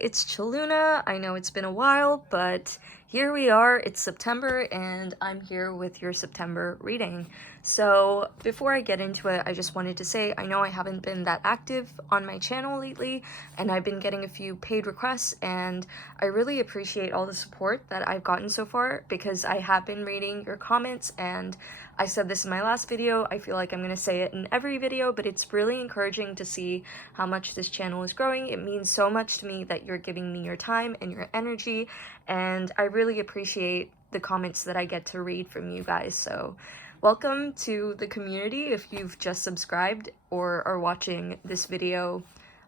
it's Chaluna. I know it's been a while, but here we are. It's September, and I'm here with your September reading. So before I get into it, I just wanted to say I know I haven't been that active on my channel lately, and I've been getting a few paid requests, and I really appreciate all the support that I've gotten so far because I have been reading your comments, and I said this in my last video. I feel like I'm going to say it in every video, but it's really encouraging to see how much this channel is growing. It means so much to me that you're giving me your time and your energy, and I really appreciate the comments that I get to read from you guys. So welcome to the community if you've just subscribed or are watching this video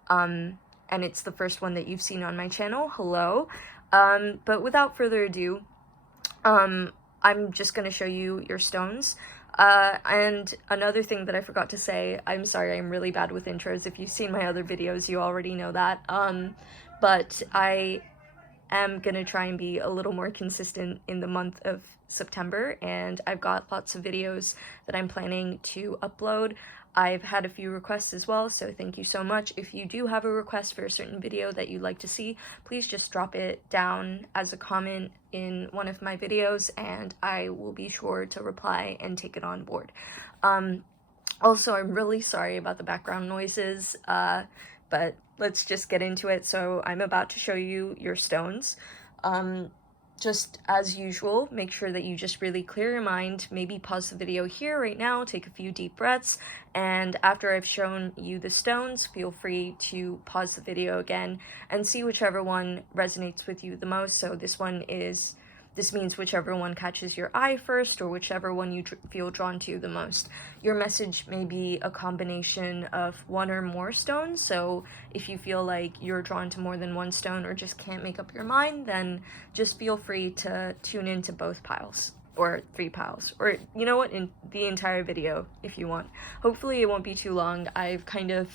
and it's the first one that you've seen on my channel. Hello. But without further ado, I'm just going to show you your stones. And another thing that I forgot to say, I'm sorry, I'm really bad with intros. If you've seen my other videos, you already know that. But I am going to try and be a little more consistent in the month of September, and I've got lots of videos that I'm planning to upload. I've had a few requests as well, so thank you so much. If you do have a request for a certain video that you'd like to see, please just drop it down as a comment in one of my videos, and I will be sure to reply and take it on board. Also, I'm really sorry about the background noises, but let's just get into it. So I'm about to show you your stones. Just as usual, make sure that you just really clear your mind, maybe pause the video here right now, take a few deep breaths, and after I've shown you the stones, feel free to pause the video again and see whichever one resonates with you the most. So this means whichever one catches your eye first, or whichever one you feel drawn to the most. Your message may be a combination of one or more stones, so if you feel like you're drawn to more than one stone or just can't make up your mind, then just feel free to tune into both piles, or 3 piles, or you know what, in the entire video if you want. Hopefully it won't be too long. I've kind of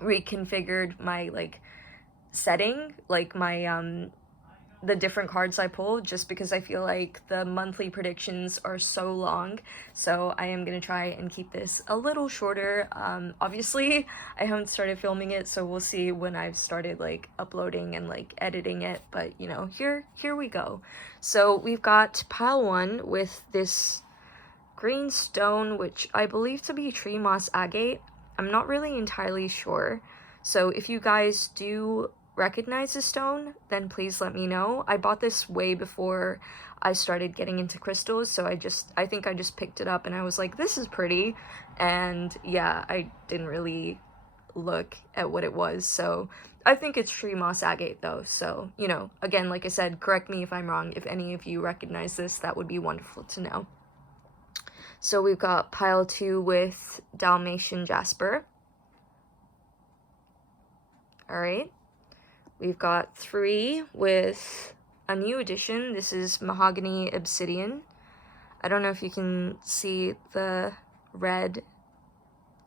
reconfigured my setting, my the different cards I pull, just because I feel like the monthly predictions are so long, so I am gonna try and keep this a little shorter. Obviously I haven't started filming it, so we'll see when I've started uploading and editing it, but you know, here we go. So we've got pile 1 with this green stone, which I believe to be tree moss agate. I'm not really entirely sure, so if you guys do recognize the stone, then please let me know. I bought this way before I started getting into crystals, so I think I just picked it up and I was like, this is pretty, and yeah, I didn't really look at what it was. So I think it's tree moss agate though, so you know, again, like I said, correct me if I'm wrong. If any of you recognize this, that would be wonderful to know. So we've got pile 2 with Dalmatian Jasper. Alright. We've got 3 with a new addition. This is Mahogany Obsidian. I don't know if you can see the red,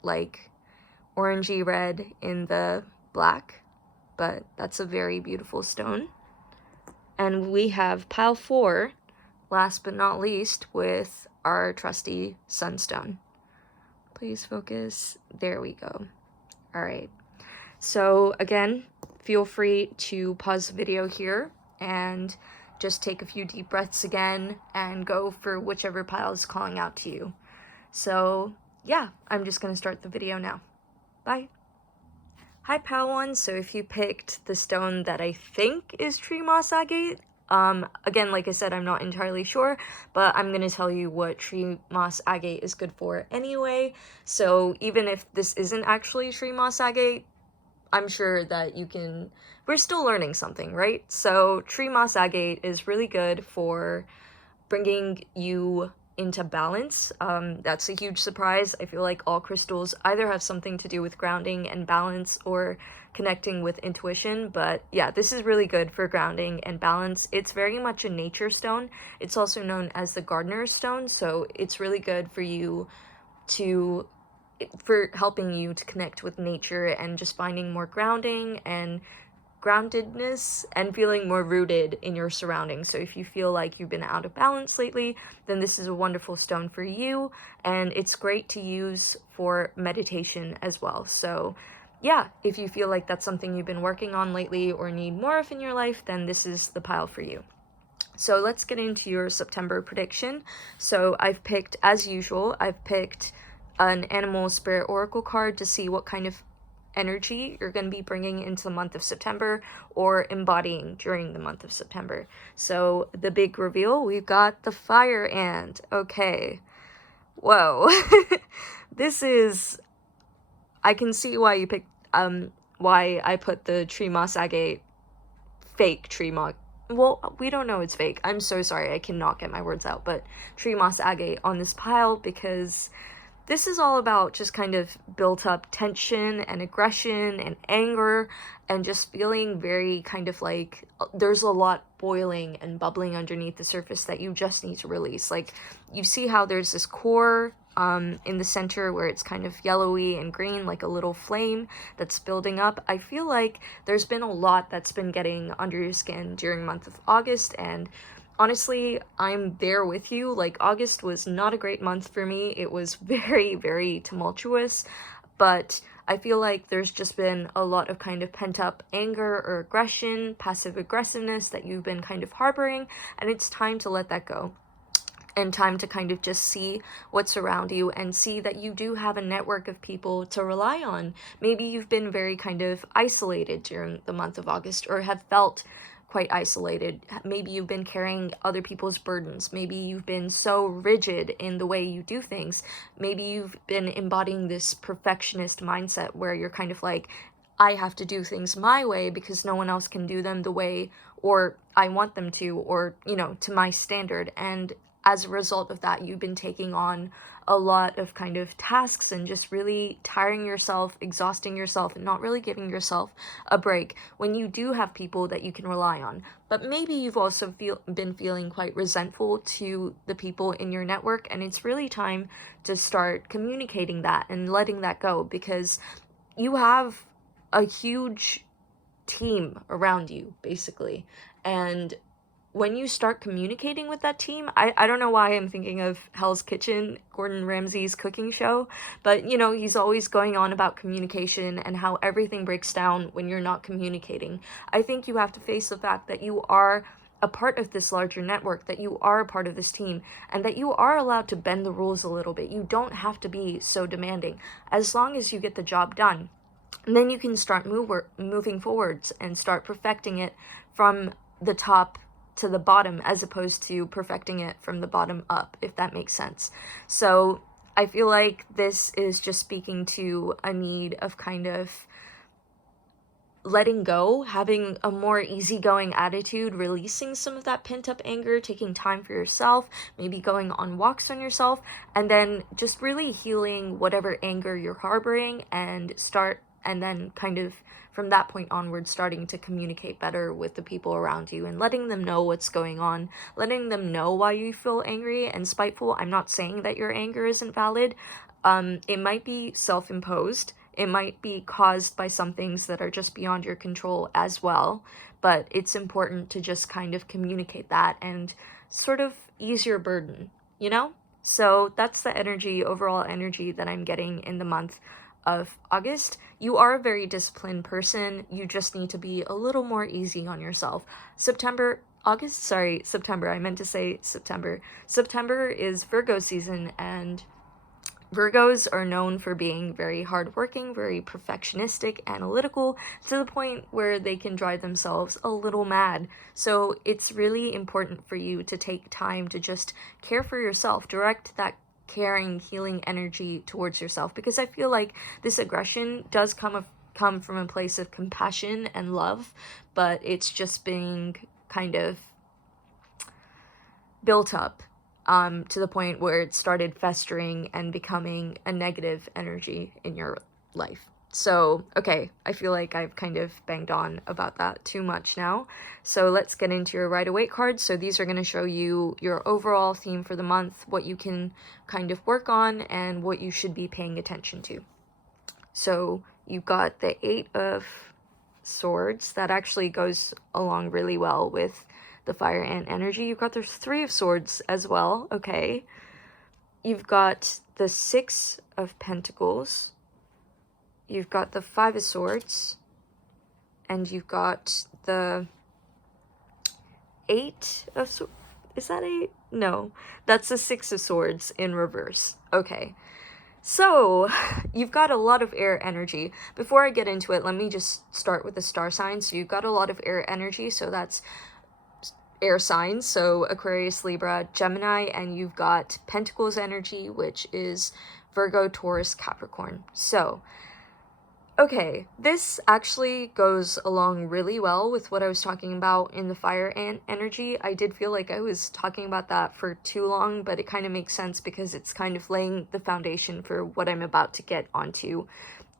orangey red in the black, but that's a very beautiful stone. And we have pile 4, last but not least, with our trusty Sunstone. Please focus. There we go. Alright. So again, feel free to pause the video here and just take a few deep breaths again and go for whichever pile is calling out to you. So yeah, I'm just going to start the video now. Bye. Hi pile 1, so if you picked the stone that I think is tree moss agate, again, like I said, I'm not entirely sure, but I'm going to tell you what tree moss agate is good for anyway. So even if this isn't actually tree moss agate, I'm sure that we're still learning something, right? So tree moss agate is really good for bringing you into balance. That's a huge surprise. I feel like all crystals either have something to do with grounding and balance or connecting with intuition, but yeah, this is really good for grounding and balance. It's very much a nature stone. It's also known as the gardener's stone, so it's really good for helping you to connect with nature and just finding more grounding and groundedness and feeling more rooted in your surroundings. So if you feel like you've been out of balance lately, then this is a wonderful stone for you, and it's great to use for meditation as well. So yeah, if you feel like that's something you've been working on lately or need more of in your life, then this is the pile for you. So let's get into your September prediction. So I've picked, as usual, I've picked an Animal Spirit Oracle card to see what kind of energy you're going to be bringing into the month of September or embodying during the month of September. So the big reveal, we've got the Fire Ant. Okay. Whoa. This is... I can see why you picked, why I put the tree moss agate, fake tree moss, well, we don't know it's fake. I'm so sorry, I cannot get my words out, but tree moss agate on this pile, because this is all about just kind of built up tension and aggression and anger and just feeling very kind of like there's a lot boiling and bubbling underneath the surface that you just need to release. Like, you see how there's this core in the center where it's kind of yellowy and green, like a little flame that's building up. I feel like there's been a lot that's been getting under your skin during the month of August, and honestly, I'm there with you. Like, August was not a great month for me. It was very, very tumultuous, but I feel like there's just been a lot of kind of pent-up anger or aggression, passive aggressiveness that you've been kind of harboring, and it's time to let that go. And time to kind of just see what's around you and see that you do have a network of people to rely on. Maybe you've been very kind of isolated during the month of August, or have felt quite isolated. Maybe you've been carrying other people's burdens. Maybe you've been so rigid in the way you do things. Maybe you've been embodying this perfectionist mindset where you're kind of like, I have to do things my way because no one else can do them the way or I want them to, or, you know, to my standard. And as a result of that, you've been taking on a lot of kind of tasks and just really tiring yourself, exhausting yourself, and not really giving yourself a break when you do have people that you can rely on. But maybe you've also been feeling quite resentful to the people in your network, and it's really time to start communicating that and letting that go, because you have a huge team around you, basically. And when you start communicating with that team, I don't know why I'm thinking of Hell's Kitchen, Gordon Ramsay's cooking show, but, you know, he's always going on about communication and how everything breaks down when you're not communicating. I think you have to face the fact that you are a part of this larger network, that you are a part of this team, and that you are allowed to bend the rules a little bit. You don't have to be so demanding, as long as you get the job done. And then you can start moving forwards and start perfecting it from the top to the bottom, as opposed to perfecting it from the bottom up, if that makes sense. So I feel like this is just speaking to a need of kind of letting go, having a more easygoing attitude, releasing some of that pent-up anger, taking time for yourself, maybe going on walks on yourself, and then just really healing whatever anger you're harboring, and then kind of from that point onward starting to communicate better with the people around you and letting them know what's going on, letting them know why you feel angry and spiteful. I'm not saying that your anger isn't valid. It might be self-imposed. It might be caused by some things that are just beyond your control as well, but it's important to just kind of communicate that and sort of ease your burden, you know? So that's the overall energy that I'm getting in the month of August. You are a very disciplined person. You just need to be a little more easy on yourself. September I meant to say September. September is Virgo season, and Virgos are known for being very hardworking, very perfectionistic, analytical, to the point where they can drive themselves a little mad. So it's really important for you to take time to just care for yourself, direct that caring, healing energy towards yourself, because I feel like this aggression does come from a place of compassion and love, but it's just being kind of built up to the point where it started festering and becoming a negative energy in your life. So, okay, I feel like I've kind of banged on about that too much now. So let's get into your Rider-Waite cards. So these are going to show you your overall theme for the month, what you can kind of work on, and what you should be paying attention to. So you've got the 8 of Swords. That actually goes along really well with the Fire Ant energy. You've got the 3 of Swords as well, okay. You've got the 6 of Pentacles. you've got the Five of Swords, and you've got the Eight of Swords. Is that 8? No, that's the Six of Swords in reverse. Okay. So, you've got a lot of air energy. Before I get into it, let me just start with the star signs. So you've got a lot of air energy, so that's air signs, so Aquarius, Libra, Gemini, and you've got Pentacles energy, which is Virgo, Taurus, Capricorn. So, okay, this actually goes along really well with what I was talking about in the fire energy. I did feel like I was talking about that for too long, but it kind of makes sense because it's kind of laying the foundation for what I'm about to get onto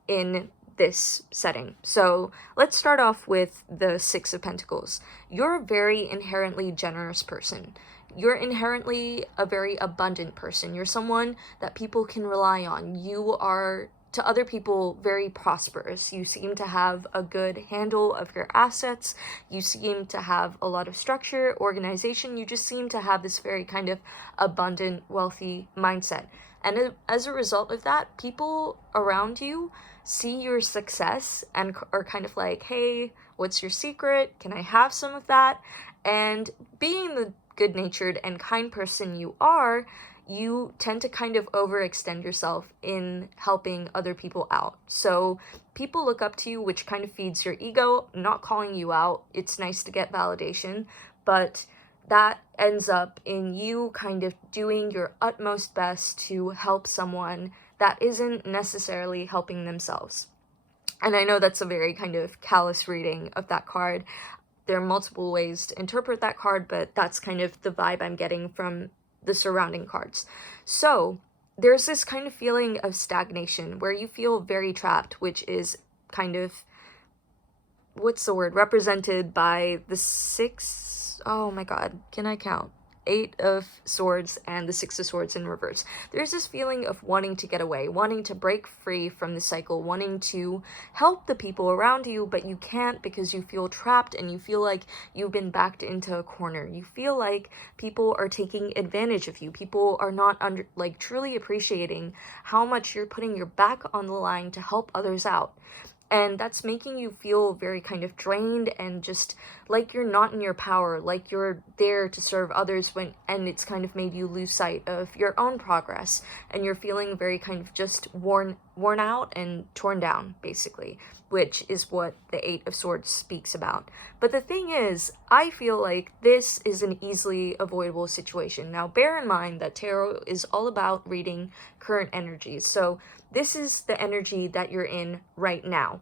in this setting. So let's start off with the Six of Pentacles. You're a very inherently generous person. You're inherently a very abundant person. You're someone that people can rely on. You are, to other people, very prosperous. You seem to have a good handle of your assets. You seem to have a lot of structure, organization. You just seem to have this very kind of abundant, wealthy mindset. And as a result of that, people around you see your success and are kind of like, hey, what's your secret? Can I have some of that? And being the good-natured and kind person you are, you tend to kind of overextend yourself in helping other people out. So people look up to you, which kind of feeds your ego. I'm not calling you out. It's nice to get validation, but that ends up in you kind of doing your utmost best to help someone that isn't necessarily helping themselves. And I know that's a very kind of callous reading of that card. There are multiple ways to interpret that card, but that's kind of the vibe I'm getting from the surrounding cards. So there's this kind of feeling of stagnation where you feel very trapped, which is kind of, what's the word, represented by the six, oh my god, can I count? 8 of Swords and the 6 of Swords in reverse. There's this feeling of wanting to get away, wanting to break free from the cycle, wanting to help the people around you, but you can't because you feel trapped and you feel like you've been backed into a corner. You feel like people are taking advantage of you. People are not truly appreciating how much you're putting your back on the line to help others out. And that's making you feel very kind of drained and just like you're not in your power, like you're there to serve others and it's kind of made you lose sight of your own progress, and you're feeling very kind of just worn out and torn down, basically, which is what the 8 of Swords speaks about. But the thing is, I feel like this is an easily avoidable situation. Now, bear in mind that tarot is all about reading current energies. So this is the energy that you're in right now,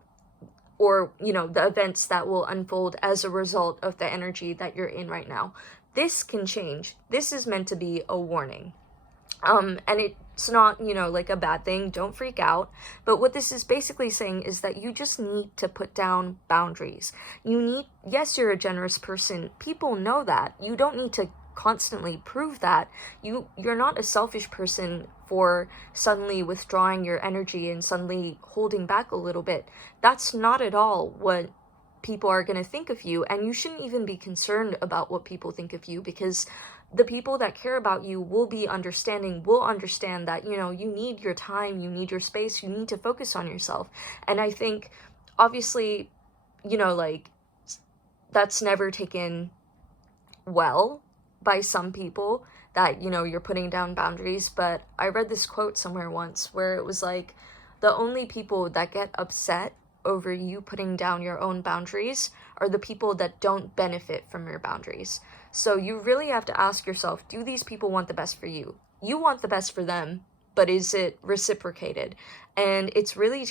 or, you know, the events that will unfold as a result of the energy that you're in right now. This can change. This is meant to be a warning. And it's not, you know, like a bad thing. Don't freak out. But what this is basically saying is that you just need to put down boundaries. Yes, you're a generous person. People know that. You don't need to constantly prove that. You're not a selfish person for suddenly withdrawing your energy and suddenly holding back a little bit. That's not at all what people are going to think of you, and you shouldn't even be concerned about what people think of you, because the people that care about you will be understanding, will understand that, you know, you need your time, you need your space, you need to focus on yourself. And I think, obviously, you know, like, that's never taken well by some people, that, you know, you're putting down boundaries. But I read this quote somewhere once where it was like, the only people that get upset over you putting down your own boundaries are the people that don't benefit from your boundaries. So you really have to ask yourself, do these people want the best for you? You want the best for them, but is it reciprocated? And it's really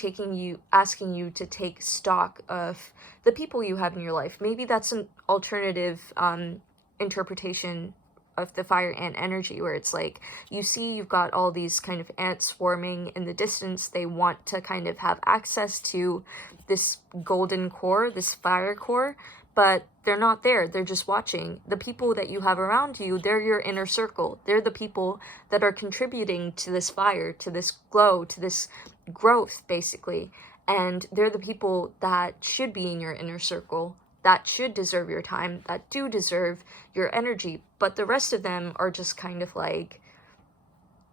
asking you to take stock of the people you have in your life. Maybe that's an alternative interpretation of the fire ant energy, where it's like, you see you've got all these kind of ants swarming in the distance. They want to kind of have access to this golden core, this fire core, but they're not there. They're just watching. The people that you have around you, they're your inner circle. They're the people that are contributing to this fire, to this glow, to this growth, basically. And they're the people that should be in your inner circle, that should deserve your time, that do deserve your energy. But the rest of them are just kind of like,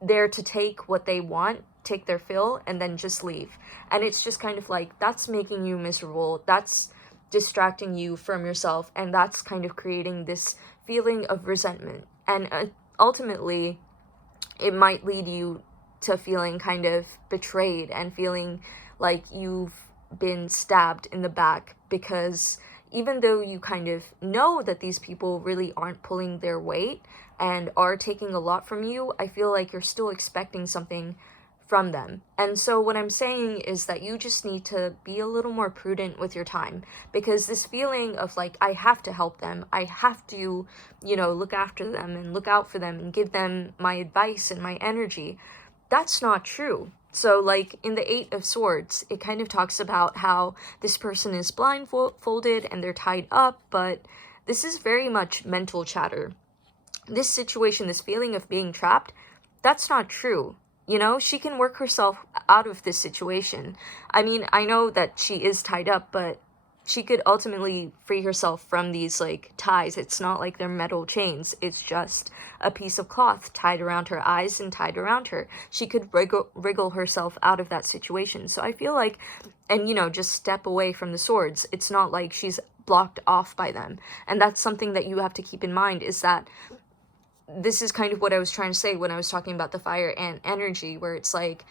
there to take what they want, take their fill, and then just leave. And it's just kind of like, that's making you miserable, that's distracting you from yourself, and that's kind of creating this feeling of resentment. And ultimately, it might lead you to feeling kind of betrayed and feeling like you've been stabbed in the back, because even though you kind of know that these people really aren't pulling their weight and are taking a lot from you, I feel like you're still expecting something from them. And so what I'm saying is that you just need to be a little more prudent with your time, because this feeling of like, I have to help them, I have to, you know, look after them and look out for them and give them my advice and my energy, that's not true. So like in the Eight of Swords, it kind of talks about how this person is blindfolded and they're tied up, but this is very much mental chatter. This situation, this feeling of being trapped, that's not true. You know, she can work herself out of this situation. I mean, I know that she is tied up, but she could ultimately free herself from these like ties. It's not like they're metal chains. It's just a piece of cloth tied around her eyes and tied around her. She could wriggle herself out of that situation. So I feel like, and you know, just step away from the swords. It's not like she's blocked off by them. And that's something that you have to keep in mind, is that this is kind of what I was trying to say when I was talking about the fire and energy, where it's like,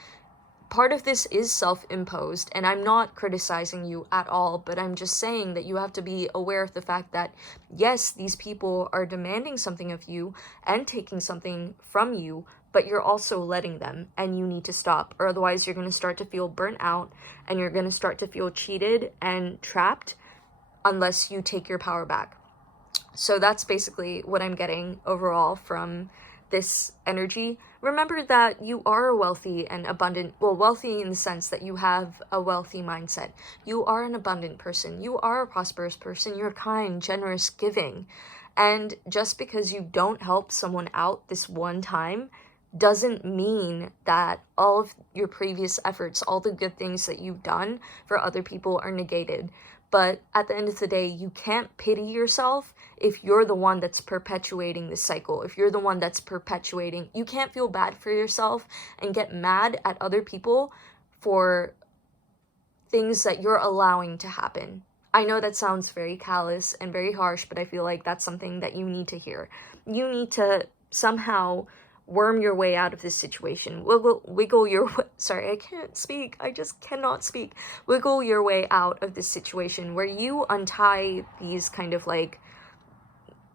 part of this is self-imposed, and I'm not criticizing you at all, but I'm just saying that you have to be aware of the fact that, yes, these people are demanding something of you and taking something from you, but you're also letting them, and you need to stop, or otherwise you're going to start to feel burnt out, and you're going to start to feel cheated and trapped unless you take your power back. So that's basically what I'm getting overall from this energy. Remember that you are wealthy and abundant, well, wealthy in the sense that you have a wealthy mindset. You are an abundant person. You are a prosperous person. You're kind, generous, giving. And just because you don't help someone out this one time doesn't mean that all of your previous efforts, all the good things that you've done for other people are negated. But at the end of the day, you can't pity yourself if you're the one that's perpetuating this cycle. If you're the one that's perpetuating, you can't feel bad for yourself and get mad at other people for things that you're allowing to happen. I know that sounds very callous and very harsh, but I feel like that's something that you need to hear. You need to somehow worm your way out of this situation. Wiggle your way, sorry, I can't speak. I just cannot speak. Wiggle your way out of this situation where you untie these kind of like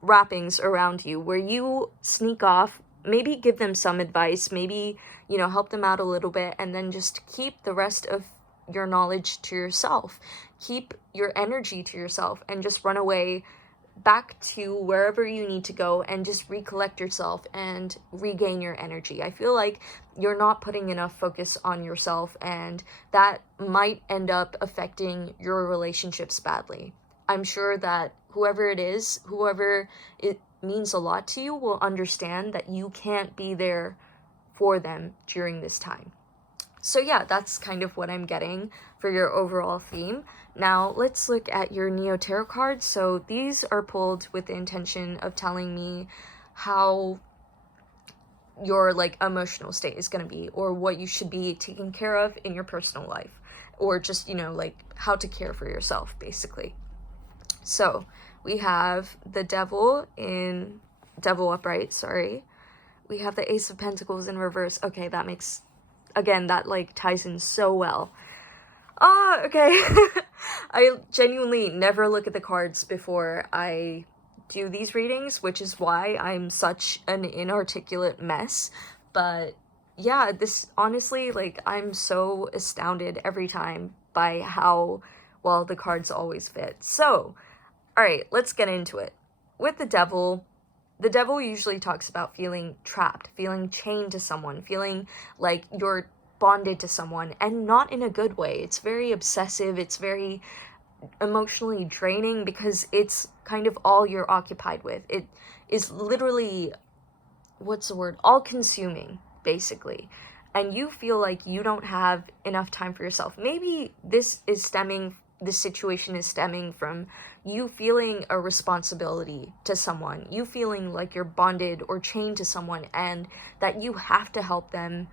wrappings around you, where you sneak off, maybe give them some advice, maybe, you know, help them out a little bit, and then just keep the rest of your knowledge to yourself. Keep your energy to yourself and just run away back to wherever you need to go and just recollect yourself and regain your energy. I feel like you're not putting enough focus on yourself, and that might end up affecting your relationships badly. I'm sure that whoever it is, whoever it means a lot to you, will understand that you can't be there for them during this time. So yeah, that's kind of what I'm getting for your overall theme. Now let's look at your Neo Tarot cards. So these are pulled with the intention of telling me how your like emotional state is going to be, or what you should be taking care of in your personal life, or just, you know, like how to care for yourself basically. So we have the Devil in Devil upright, sorry. We have the Ace of Pentacles in reverse. Okay, that makes, again, that like ties in so well. Okay. I genuinely never look at the cards before I do these readings, which is why I'm such an inarticulate mess. But yeah, this honestly, like, I'm so astounded every time by how well the cards always fit. So, alright, let's get into it. With the Devil usually talks about feeling trapped, feeling chained to someone, feeling like you're bonded to someone, and not in a good way. It's very obsessive, it's very emotionally draining, because it's kind of all you're occupied with. It is literally, what's the word, all-consuming, basically. And you feel like you don't have enough time for yourself. Maybe this is stemming, this situation is stemming from you feeling a responsibility to someone, you feeling like you're bonded or chained to someone, and that you have to help them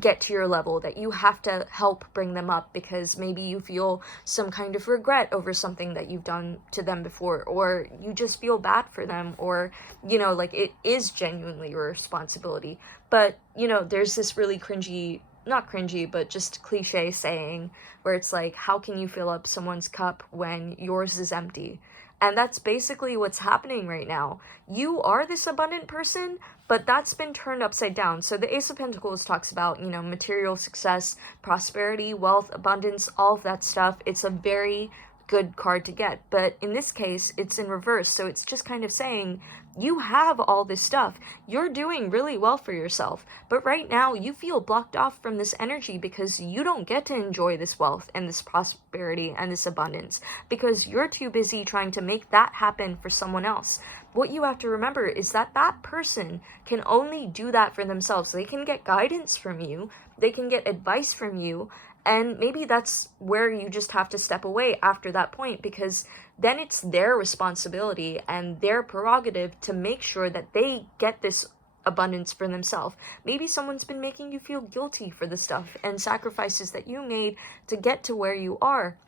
get to your level, that you have to help bring them up because maybe you feel some kind of regret over something that you've done to them before, or you just feel bad for them, or, you know, like it is genuinely your responsibility. But, you know, there's this really cringy, not cringy, but just cliche saying where it's like, how can you fill up someone's cup when yours is empty? And that's basically what's happening right now. You are this abundant person, but that's been turned upside down. So the Ace of Pentacles talks about, you know, material success, prosperity, wealth, abundance, all of that stuff. It's a very good card to get. But in this case, it's in reverse. So it's just kind of saying, you have all this stuff. You're doing really well for yourself. But right now, you feel blocked off from this energy because you don't get to enjoy this wealth and this prosperity and this abundance because you're too busy trying to make that happen for someone else. What you have to remember is that that person can only do that for themselves. They can get guidance from you. They can get advice from you. And maybe that's where you just have to step away after that point, because then it's their responsibility and their prerogative to make sure that they get this abundance for themselves. Maybe someone's been making you feel guilty for the stuff and sacrifices that you made to get to where you are.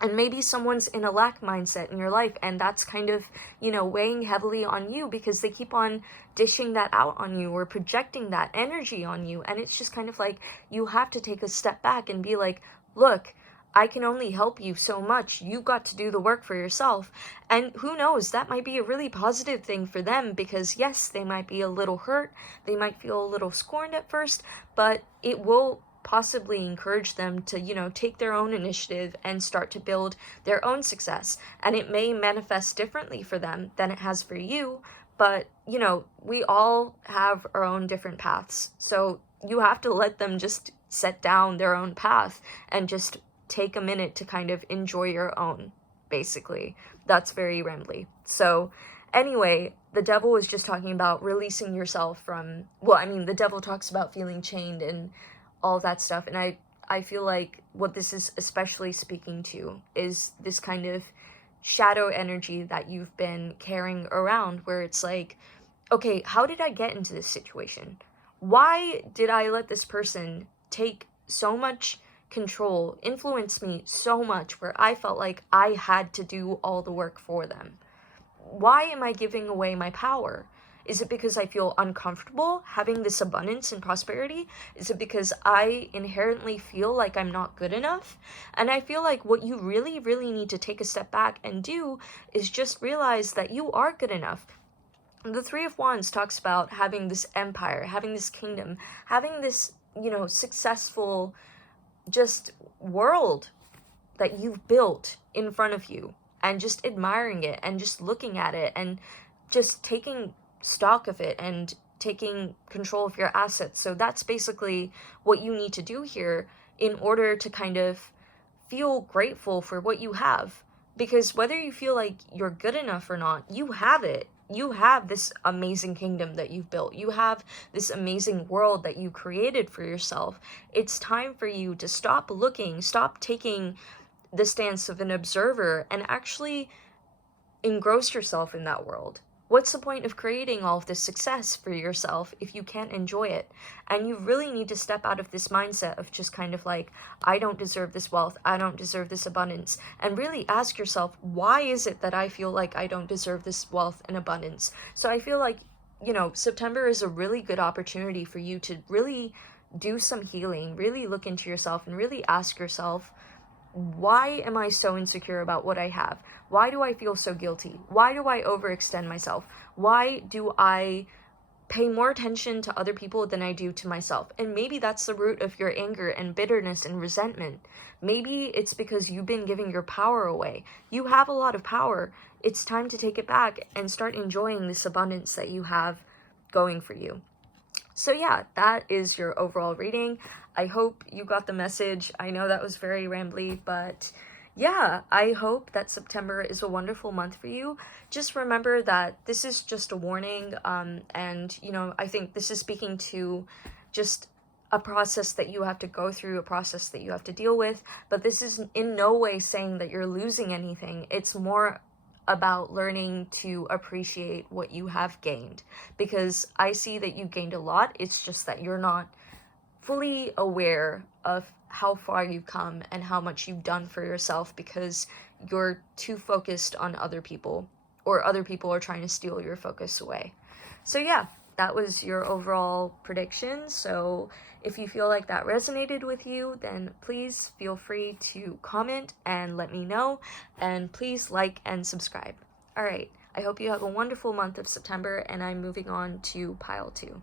And maybe someone's in a lack mindset in your life, and that's kind of, you know, weighing heavily on you because they keep on dishing that out on you or projecting that energy on you. And it's just kind of like, you have to take a step back and be like, look, I can only help you so much. You've got to do the work for yourself. And who knows, that might be a really positive thing for them because yes, they might be a little hurt. They might feel a little scorned at first, but it will possibly encourage them to, you know, take their own initiative and start to build their own success. And it may manifest differently for them than it has for you, but, you know, we all have our own different paths. So you have to let them just set down their own path and just take a minute to kind of enjoy your own, basically. That's very rambly. So anyway, the devil was just talking about releasing yourself from, well, I mean, the devil talks about feeling chained and all that stuff, and I feel like what this is especially speaking to is this kind of shadow energy that you've been carrying around, where it's like, okay, how did I get into this situation? Why did I let this person take so much control, influence me so much, where I felt like I had to do all the work for them? Why am I giving away my power? Is it because I feel uncomfortable having this abundance and prosperity? Is it because I inherently feel like I'm not good enough? And I feel like what you really, really need to take a step back and do is just realize that you are good enough. The Three of Wands talks about having this empire, having this kingdom, having this, you know, successful just world that you've built in front of you, and just admiring it and just looking at it and just taking stock of it and taking control of your assets. So that's basically what you need to do here in order to kind of feel grateful for what you have. Because whether you feel like you're good enough or not, you have it. You have this amazing kingdom that you've built. You have this amazing world that you created for yourself. It's time for you to stop looking, stop taking the stance of an observer, and actually engross yourself in that world. What's the point of creating all of this success for yourself if you can't enjoy it? And you really need to step out of this mindset of just kind of like, I don't deserve this wealth, I don't deserve this abundance, and really ask yourself, why is it that I feel like I don't deserve this wealth and abundance? So I feel like, you know, September is a really good opportunity for you to really do some healing, really look into yourself and really ask yourself, why am I so insecure about what I have? Why do I feel so guilty? Why do I overextend myself? Why do I pay more attention to other people than I do to myself? And maybe that's the root of your anger and bitterness and resentment. Maybe it's because you've been giving your power away. You have a lot of power. It's time to take it back and start enjoying this abundance that you have going for you. So yeah, that is your overall reading. I hope you got the message. I know that was very rambly, but yeah, I hope that September is a wonderful month for you. Just remember that this is just a warning, and, you know, I think this is speaking to just a process that you have to go through, a process that you have to deal with, but this is in no way saying that you're losing anything. It's more about learning to appreciate what you have gained, because I see that you gained a lot. It's just that you're not fully aware of how far you've come and how much you've done for yourself, because you're too focused on other people, or other people are trying to steal your focus away. So yeah, that was your overall prediction. So if you feel like that resonated with you, then please feel free to comment and let me know, and please like and subscribe. All right, I hope you have a wonderful month of September, and I'm moving on to pile 2.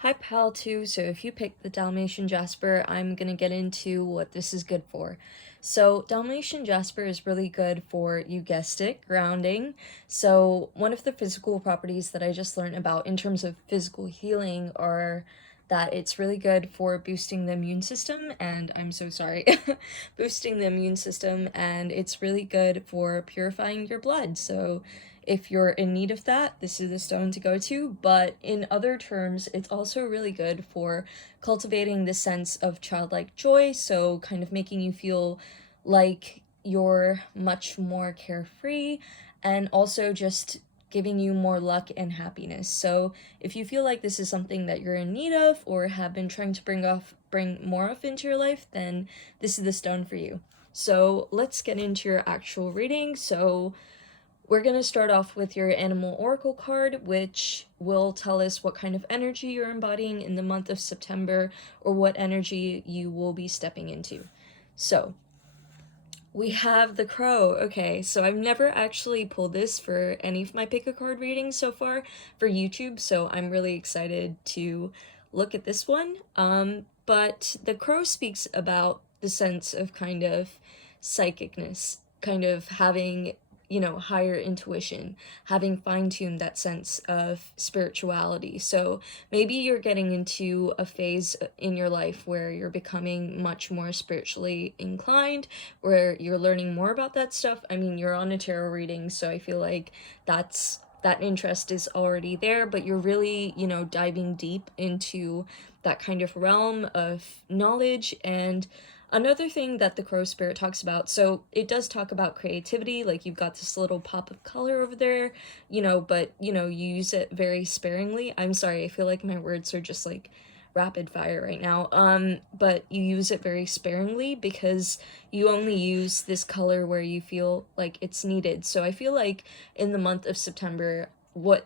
Hi pile 2, so if you picked the Dalmatian Jasper, I'm gonna get into what this is good for. So Dalmatian Jasper is really good for, you guessed it, grounding. So one of the physical properties that I just learned about in terms of physical healing are that it's really good for boosting the immune system, and I'm so sorry, boosting the immune system, and it's really good for purifying your blood. So if you're in need of that, this is the stone to go to. But in other terms, it's also really good for cultivating the sense of childlike joy, so kind of making you feel like you're much more carefree, and also just giving you more luck and happiness. So if you feel like this is something that you're in need of, or have been trying to bring more of into your life, then this is the stone for you. So let's get into your actual reading. So we're going to start off with your Animal Oracle card, which will tell us what kind of energy you're embodying in the month of September, or what energy you will be stepping into. So we have the Crow. Okay, so I've never actually pulled this for any of my pick a card readings so far for YouTube, so I'm really excited to look at this one. But the Crow speaks about the sense of kind of psychicness, kind of having, you know, higher intuition, having fine-tuned that sense of spirituality. So maybe you're getting into a phase in your life where you're becoming much more spiritually inclined, where you're learning more about that stuff. I mean, you're on a tarot reading, so I feel like that interest is already there, but you're really, you know, diving deep into that kind of realm of knowledge. And another thing that the Crow Spirit talks about, so it does talk about creativity, like you've got this little pop of color over there, you know, but, you know, you use it very sparingly. I'm sorry, I feel like my words are just like rapid fire right now. But you use it very sparingly, because you only use this color where you feel like it's needed. So I feel like in the month of September, what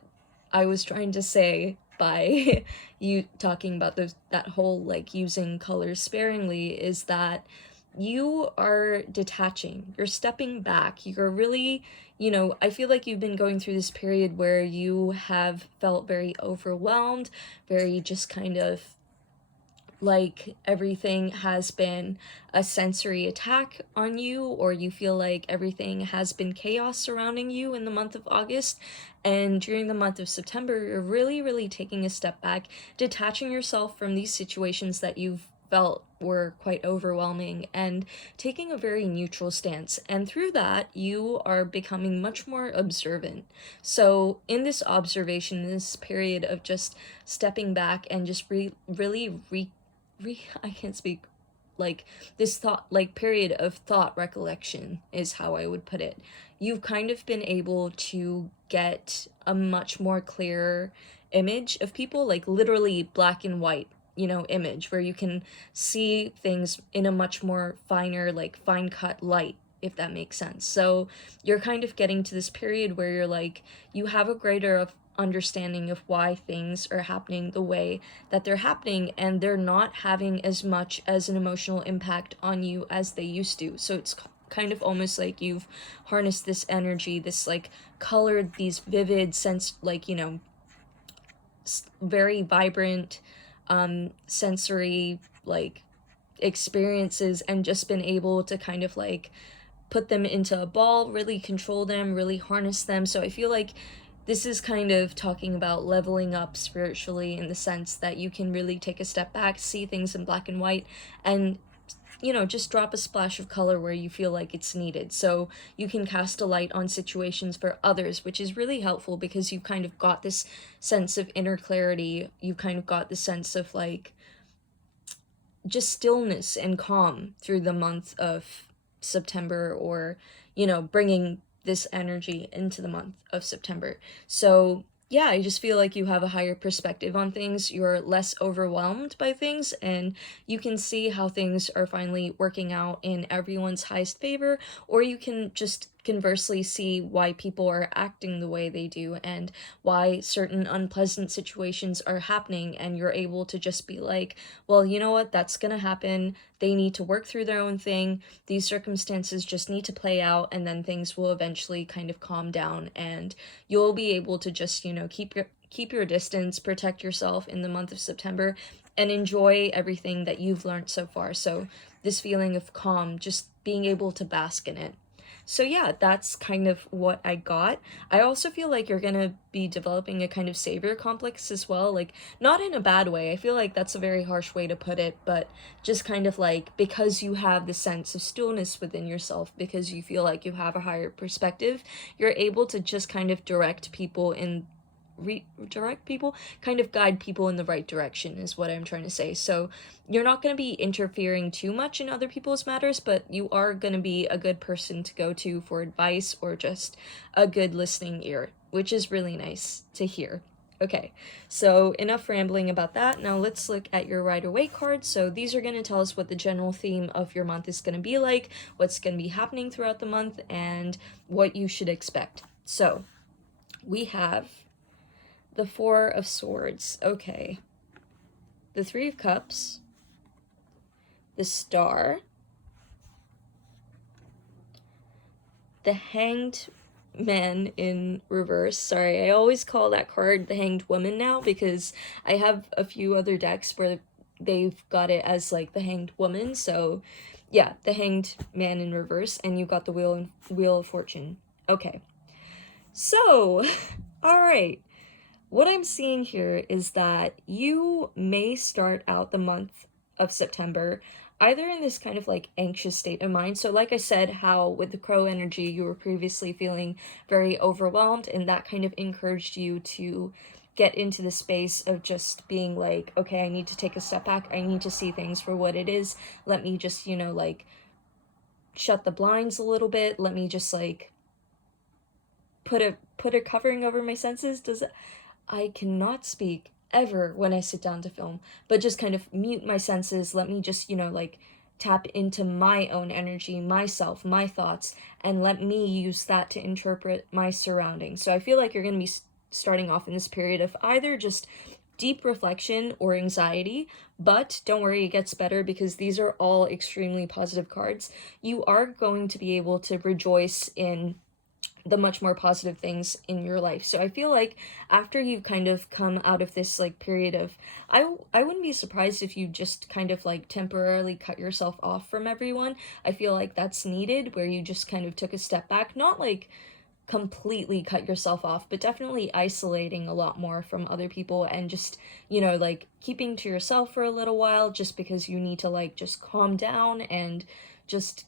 I was trying to say by you talking about that whole like using colors sparingly is that you are detaching, you're stepping back, you're really, you know, I feel like you've been going through this period where you have felt very overwhelmed, very just kind of like everything has been a sensory attack on you, or you feel like everything has been chaos surrounding you in the month of August. And during the month of September, you're really, really taking a step back, detaching yourself from these situations that you've felt were quite overwhelming, and taking a very neutral stance. And through that, you are becoming much more observant. So in this observation, this period of just stepping back and just I can't speak, like this thought, like period of thought recollection is how I would put it. You've kind of been able to get a much more clear image of people, like literally black and white, you know, image where you can see things in a much more finer, like fine cut light, if that makes sense. So you're kind of getting to this period where you're like, you have a greater understanding of why things are happening the way that they're happening, and they're not having as much as an emotional impact on you as they used to. So it's kind of almost like you've harnessed this energy, this like colored, these vivid sense, like, you know, very vibrant sensory like experiences, and just been able to kind of like put them into a ball, really control them, really harness them. So I feel like this is kind of talking about leveling up spiritually, in the sense that you can really take a step back, see things in black and white, and, you know, just drop a splash of color where you feel like it's needed. So you can cast a light on situations for others, which is really helpful, because you've kind of got this sense of inner clarity. You've kind of got the sense of like, just stillness and calm through the month of September, or, you know, bringing this energy into the month of September. So, yeah, I just feel like you have a higher perspective on things. You're less overwhelmed by things, and you can see how things are finally working out in everyone's highest favor, or you can just conversely see why people are acting the way they do and why certain unpleasant situations are happening, and you're able to just be like, well, you know what, that's gonna happen. They need to work through their own thing. These circumstances just need to play out, and then things will eventually kind of calm down, and you'll be able to just, you know, keep your distance, protect yourself in the month of September, and enjoy everything that you've learned so far. So this feeling of calm, just being able to bask in it. So yeah, that's kind of what I got. I also feel like you're gonna be developing a kind of savior complex as well, like not in a bad way. I feel like that's a very harsh way to put it, but just kind of like, because you have the sense of stillness within yourself, because you feel like you have a higher perspective, you're able to just kind of direct people in redirect people, kind of guide people in the right direction, is what I'm trying to say. So you're not going to be interfering too much in other people's matters, but you are going to be a good person to go to for advice, or just a good listening ear, which is really nice to hear. Okay, so enough rambling about that. Now let's look at your Rider-Waite cards. So these are going to tell us what the general theme of your month is going to be like, what's going to be happening throughout the month, and what you should expect. So we have the Four of Swords. Okay. The Three of Cups. The Star. The Hanged Man in reverse. Sorry, I always call that card the Hanged Woman now, because I have a few other decks where they've got it as like the Hanged Woman. So yeah, the Hanged Man in reverse, and you got the Wheel of Fortune. Okay. So, all right. What I'm seeing here is that you may start out the month of September either in this kind of like anxious state of mind. So like I said, how with the crow energy, you were previously feeling very overwhelmed, and that kind of encouraged you to get into the space of just being like, okay, I need to take a step back. I need to see things for what it is. Let me just, you know, like shut the blinds a little bit. Let me just like put a covering over my senses. I cannot speak ever when I sit down to film, but just kind of mute my senses. Let me just, you know, like tap into my own energy, myself, my thoughts, and let me use that to interpret my surroundings. So I feel like you're going to be starting off in this period of either just deep reflection or anxiety, but don't worry, it gets better, because these are all extremely positive cards. You are going to be able to rejoice in the much more positive things in your life. So I feel like after you've kind of come out of this like period of, I wouldn't be surprised if you just kind of like temporarily cut yourself off from everyone. I feel like that's needed, where you just kind of took a step back, not like completely cut yourself off, but definitely isolating a lot more from other people, and just, you know, like keeping to yourself for a little while, just because you need to like just calm down and just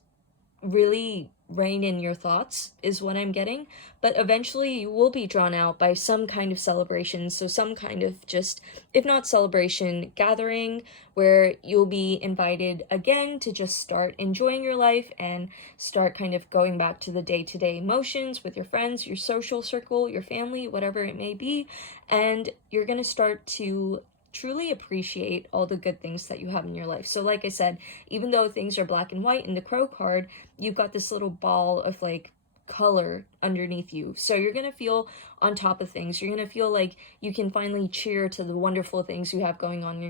really rein in your thoughts, is what I'm getting. But eventually you will be drawn out by some kind of celebration, so some kind of just, if not celebration, gathering, where you'll be invited again to just start enjoying your life and start kind of going back to the day-to-day emotions with your friends, your social circle, your family, whatever it may be, and you're gonna start to truly appreciate all the good things that you have in your life. So like I said, even though things are black and white in the crow card, you've got this little ball of like color underneath you. So you're going to feel on top of things. You're going to feel like you can finally cheer to the wonderful things you have going on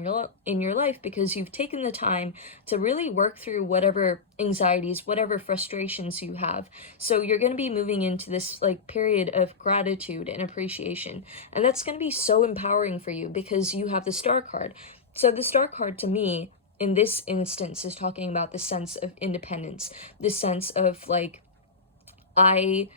in your life, because you've taken the time to really work through whatever anxieties, whatever frustrations you have. So you're going to be moving into this like period of gratitude and appreciation. And that's going to be so empowering for you, because you have the star card. So the star card to me in this instance is talking about the sense of independence, this sense of like, I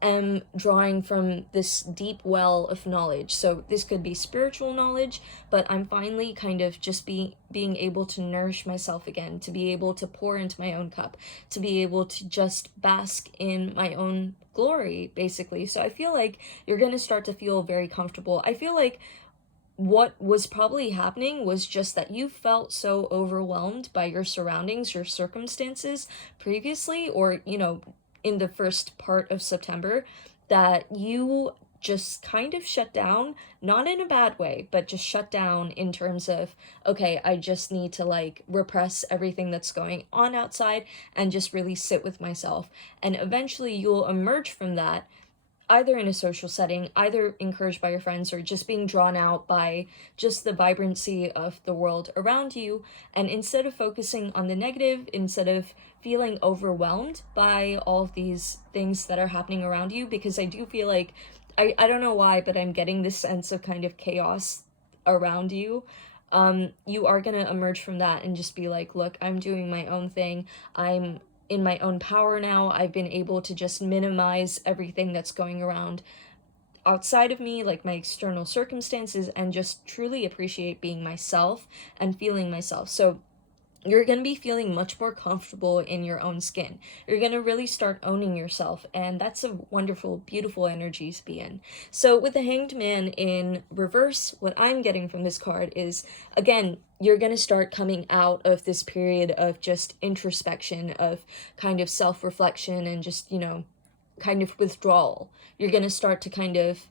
am drawing from this deep well of knowledge. So this could be spiritual knowledge, but I'm finally kind of just being able to nourish myself again, to be able to pour into my own cup, to be able to just bask in my own glory, basically. So I feel like you're going to start to feel very comfortable. I feel like what was probably happening was just that you felt so overwhelmed by your surroundings, your circumstances previously, or, in the first part of September, that you just kind of shut down, not in a bad way, but just shut down in terms of, okay, I just need to like repress everything that's going on outside and just really sit with myself. And eventually you'll emerge from that, either in a social setting, either encouraged by your friends, or just being drawn out by just the vibrancy of the world around you. And instead of focusing on the negative, instead of feeling overwhelmed by all of these things that are happening around you, because I do feel like, I don't know why, but I'm getting this sense of kind of chaos around you. You are going to emerge from that and just be like, look, I'm doing my own thing. I'm in my own power now. I've been able to just minimize everything that's going around outside of me, like my external circumstances, and just truly appreciate being myself and feeling myself. So you're going to be feeling much more comfortable in your own skin. You're going to really start owning yourself, and that's a wonderful, beautiful energy to be in. So with the Hanged Man in reverse, what I'm getting from this card is, again, you're going to start coming out of this period of just introspection, of kind of self-reflection, and just, kind of withdrawal. You're going to start to kind of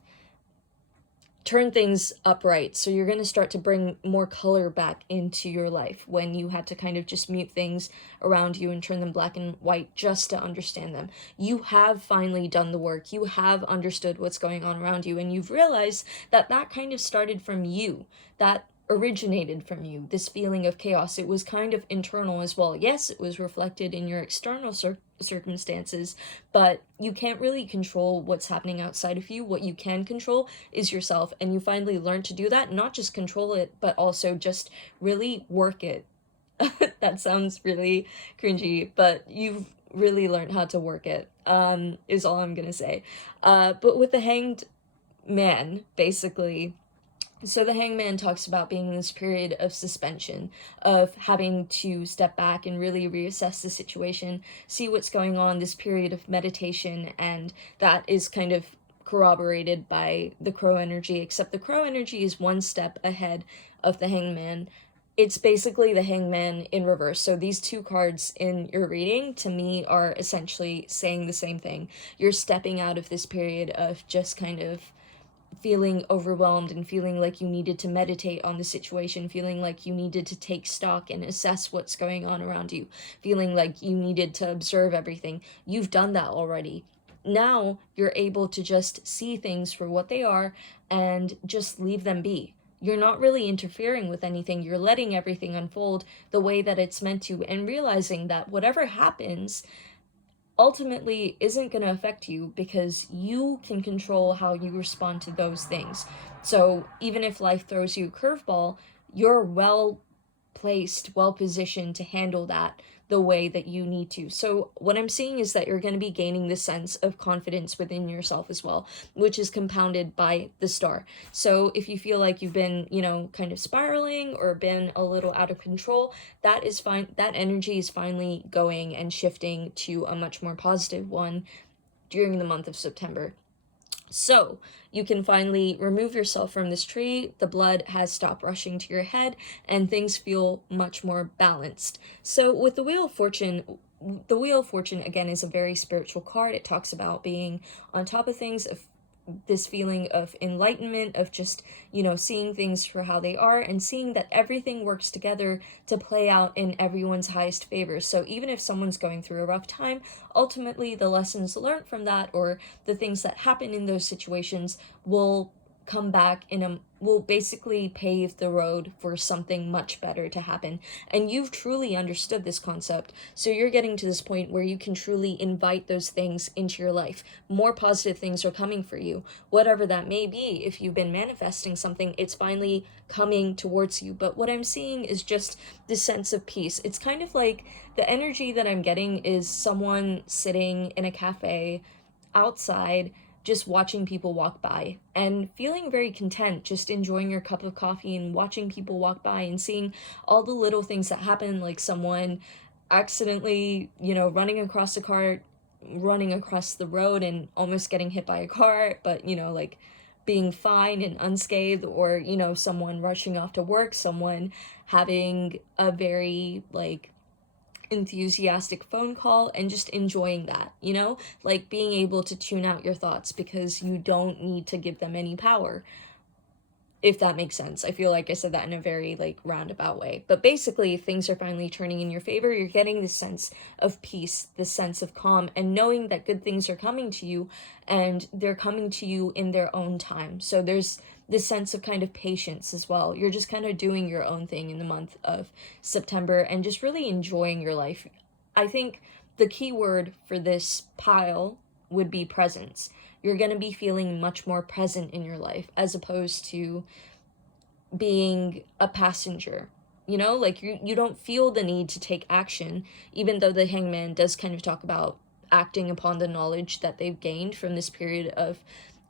turn things upright. So you're going to start to bring more color back into your life when you had to kind of just mute things around you and turn them black and white just to understand them. You have finally done the work. You have understood what's going on around you, and you've realized that that kind of started from you. That originated from you, this feeling of chaos. It was kind of internal as well. Yes, it was reflected in your external circumstances, but you can't really control what's happening outside of you. What you can control is yourself, and you finally learn to do that, not just control it, but also just really work it. That sounds really cringy, but you've really learned how to work it, is all I'm gonna say. But with the Hanged Man, basically, so the Hangman talks about being in this period of suspension, of having to step back and really reassess the situation, see what's going on, this period of meditation, and that is kind of corroborated by the crow energy, except the crow energy is one step ahead of the Hangman. It's basically the Hangman in reverse. So these two cards in your reading, to me, are essentially saying the same thing. You're stepping out of this period of just kind of feeling overwhelmed and feeling like you needed to meditate on the situation, feeling like you needed to take stock and assess what's going on around you, feeling like you needed to observe everything. You've done that already. Now you're able to just see things for what they are and just leave them be. You're not really interfering with anything. You're letting everything unfold the way that it's meant to, and realizing that whatever happens ultimately isn't going to affect you, because you can control how you respond to those things. So even if life throws you a curveball, you're well placed, well positioned to handle that the way that you need to. So what I'm seeing is that you're going to be gaining this sense of confidence within yourself as well, which is compounded by the star. So if you feel like you've been, kind of spiraling or been a little out of control, that is fine. That energy is finally going and shifting to a much more positive one during the month of September. So you can finally remove yourself from this tree, the blood has stopped rushing to your head, and things feel much more balanced. So with the Wheel of Fortune, again, is a very spiritual card. It talks about being on top of things, of this feeling of enlightenment, of just, seeing things for how they are, and seeing that everything works together to play out in everyone's highest favor. So even if someone's going through a rough time, ultimately the lessons learned from that, or the things that happen in those situations, will come back will basically pave the road for something much better to happen. And you've truly understood this concept, so you're getting to this point where you can truly invite those things into your life. More positive things are coming for you, whatever that may be. If you've been manifesting something, it's finally coming towards you. But what I'm seeing is just this sense of peace. It's kind of like the energy that I'm getting is someone sitting in a cafe outside, just watching people walk by and feeling very content, just enjoying your cup of coffee and watching people walk by and seeing all the little things that happen, like someone accidentally, running across the road and almost getting hit by a car, but, like being fine and unscathed, or, you know, someone rushing off to work, someone having a very, like, enthusiastic phone call and just enjoying that, you know, like being able to tune out your thoughts because you don't need to give them any power, if that makes sense. I feel like I said that in a very, like, roundabout way, but basically things are finally turning in your favor. You're getting this sense of peace, this sense of calm, and knowing that good things are coming to you, and they're coming to you in their own time. So there's this sense of kind of patience as well. You're just kind of doing your own thing in the month of September and just really enjoying your life. I think the key word for this pile would be presence. You're going to be feeling much more present in your life as opposed to being a passenger. You know, like you don't feel the need to take action, even though the Hangman does kind of talk about acting upon the knowledge that they've gained from this period of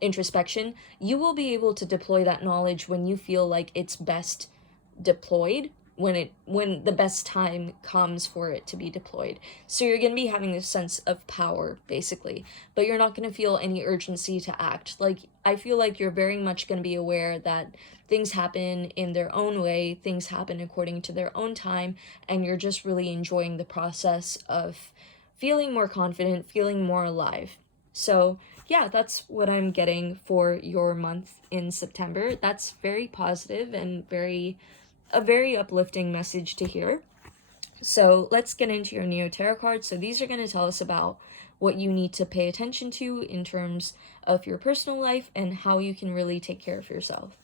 introspection. You will be able to deploy that knowledge when you feel like it's best deployed, when the best time comes for it to be deployed. So you're going to be having this sense of power, basically, but you're not going to feel any urgency to act. Like, I feel like you're very much going to be aware that things happen in their own way, things happen according to their own time, and you're just really enjoying the process of feeling more confident, feeling more alive. So yeah, that's what I'm getting for your month in September. That's very positive and a very uplifting message to hear. So let's get into your Neo Tarot cards. So these are going to tell us about what you need to pay attention to in terms of your personal life and how you can really take care of yourself.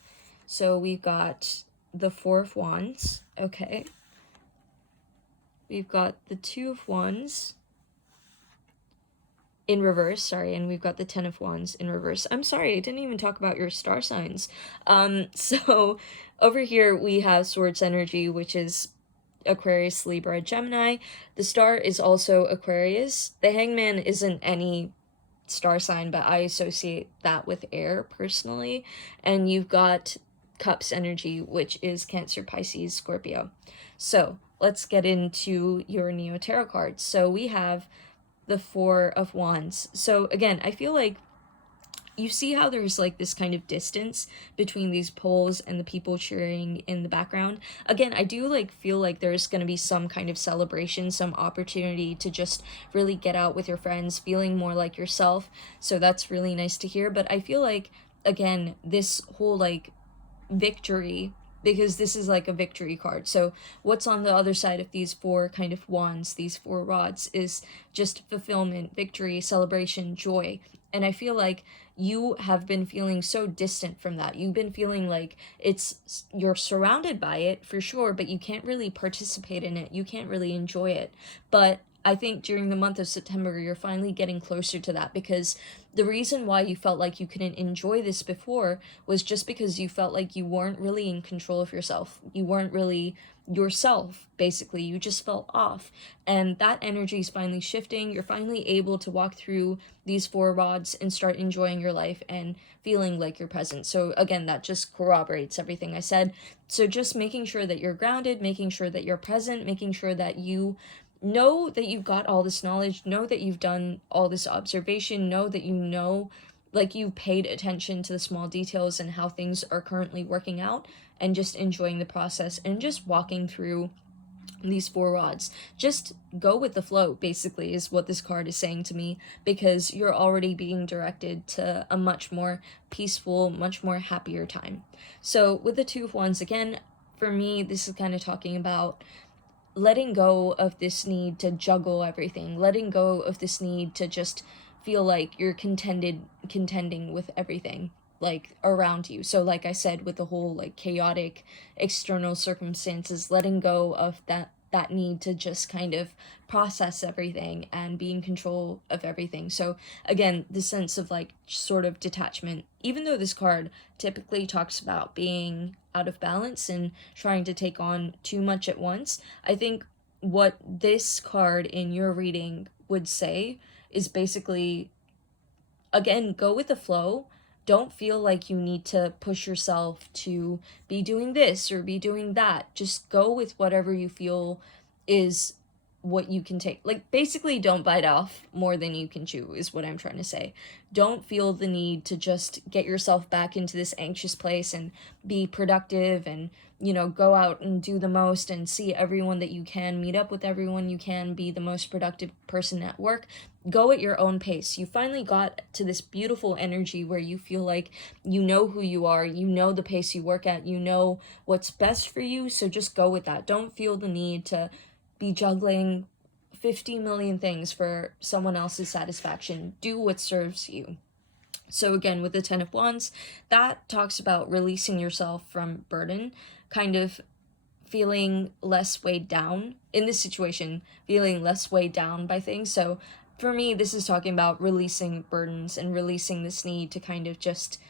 So we've got the Four of Wands. Okay. We've got the Two of Wands in reverse, sorry, and we've got the Ten of Wands in reverse. I'm sorry, I didn't even talk about your star signs. So over here we have Swords energy, which is Aquarius, Libra, Gemini. The star is also Aquarius. The Hangman isn't any star sign, but I associate that with air personally. And you've got Cups energy, which is Cancer, Pisces, Scorpio. So let's get into your Neo Tarot cards. So we have the Four of Wands. So again, I feel like you see how there's like this kind of distance between these poles and the people cheering in the background. Again, I do like feel like there's going to be some kind of celebration, some opportunity to just really get out with your friends, feeling more like yourself. So that's really nice to hear. But I feel like, again, this whole like victory, because this is like a victory card. So what's on the other side of these four kind of wands, these four rods, is just fulfillment, victory, celebration, joy. And I feel like you have been feeling so distant from that. You've been feeling like you're surrounded by it for sure, but you can't really participate in it. You can't really enjoy it. But I think during the month of September, you're finally getting closer to that, because the reason why you felt like you couldn't enjoy this before was just because you felt like you weren't really in control of yourself. You weren't really yourself, basically. You just felt off. And that energy is finally shifting. You're finally able to walk through these four rods and start enjoying your life and feeling like you're present. So again, that just corroborates everything I said. So just making sure that you're grounded, making sure that you're present, making sure that you know that you've got all this knowledge, know that you've done all this observation, know that you know, like, you paid attention to the small details and how things are currently working out, and just enjoying the process and just walking through these four rods. Just go with the flow, basically, is what this card is saying to me, because you're already being directed to a much more peaceful, much more happier time. So with the Two of Wands, again, for me, this is kind of talking about letting go of this need to juggle everything, letting go of this need to just feel like you're contending with everything like around you. So like I said, with the whole like chaotic external circumstances, letting go of that need to just kind of process everything and be in control of everything. So again, the sense of like sort of detachment, even though this card typically talks about being out of balance and trying to take on too much at once, I think what this card in your reading would say is basically, again, go with the flow. Don't feel like you need to push yourself to be doing this or be doing that. Just go with whatever you feel is what you can take. Like, basically, don't bite off more than you can chew, is what I'm trying to say. Don't feel the need to just get yourself back into this anxious place and be productive and, you know, go out and do the most and see everyone that you can, meet up with everyone you can, be the most productive person at work. Go at your own pace. You finally got to this beautiful energy where you feel like you know who you are, you know the pace you work at, you know what's best for you, so just go with that. Don't feel the need to be juggling 50 million things for someone else's satisfaction. Do what serves you. So again, with the Ten of Wands, that talks about releasing yourself from burden, kind of feeling less weighed down in this situation, feeling less weighed down by things. So for me, this is talking about releasing burdens and releasing this need to kind of just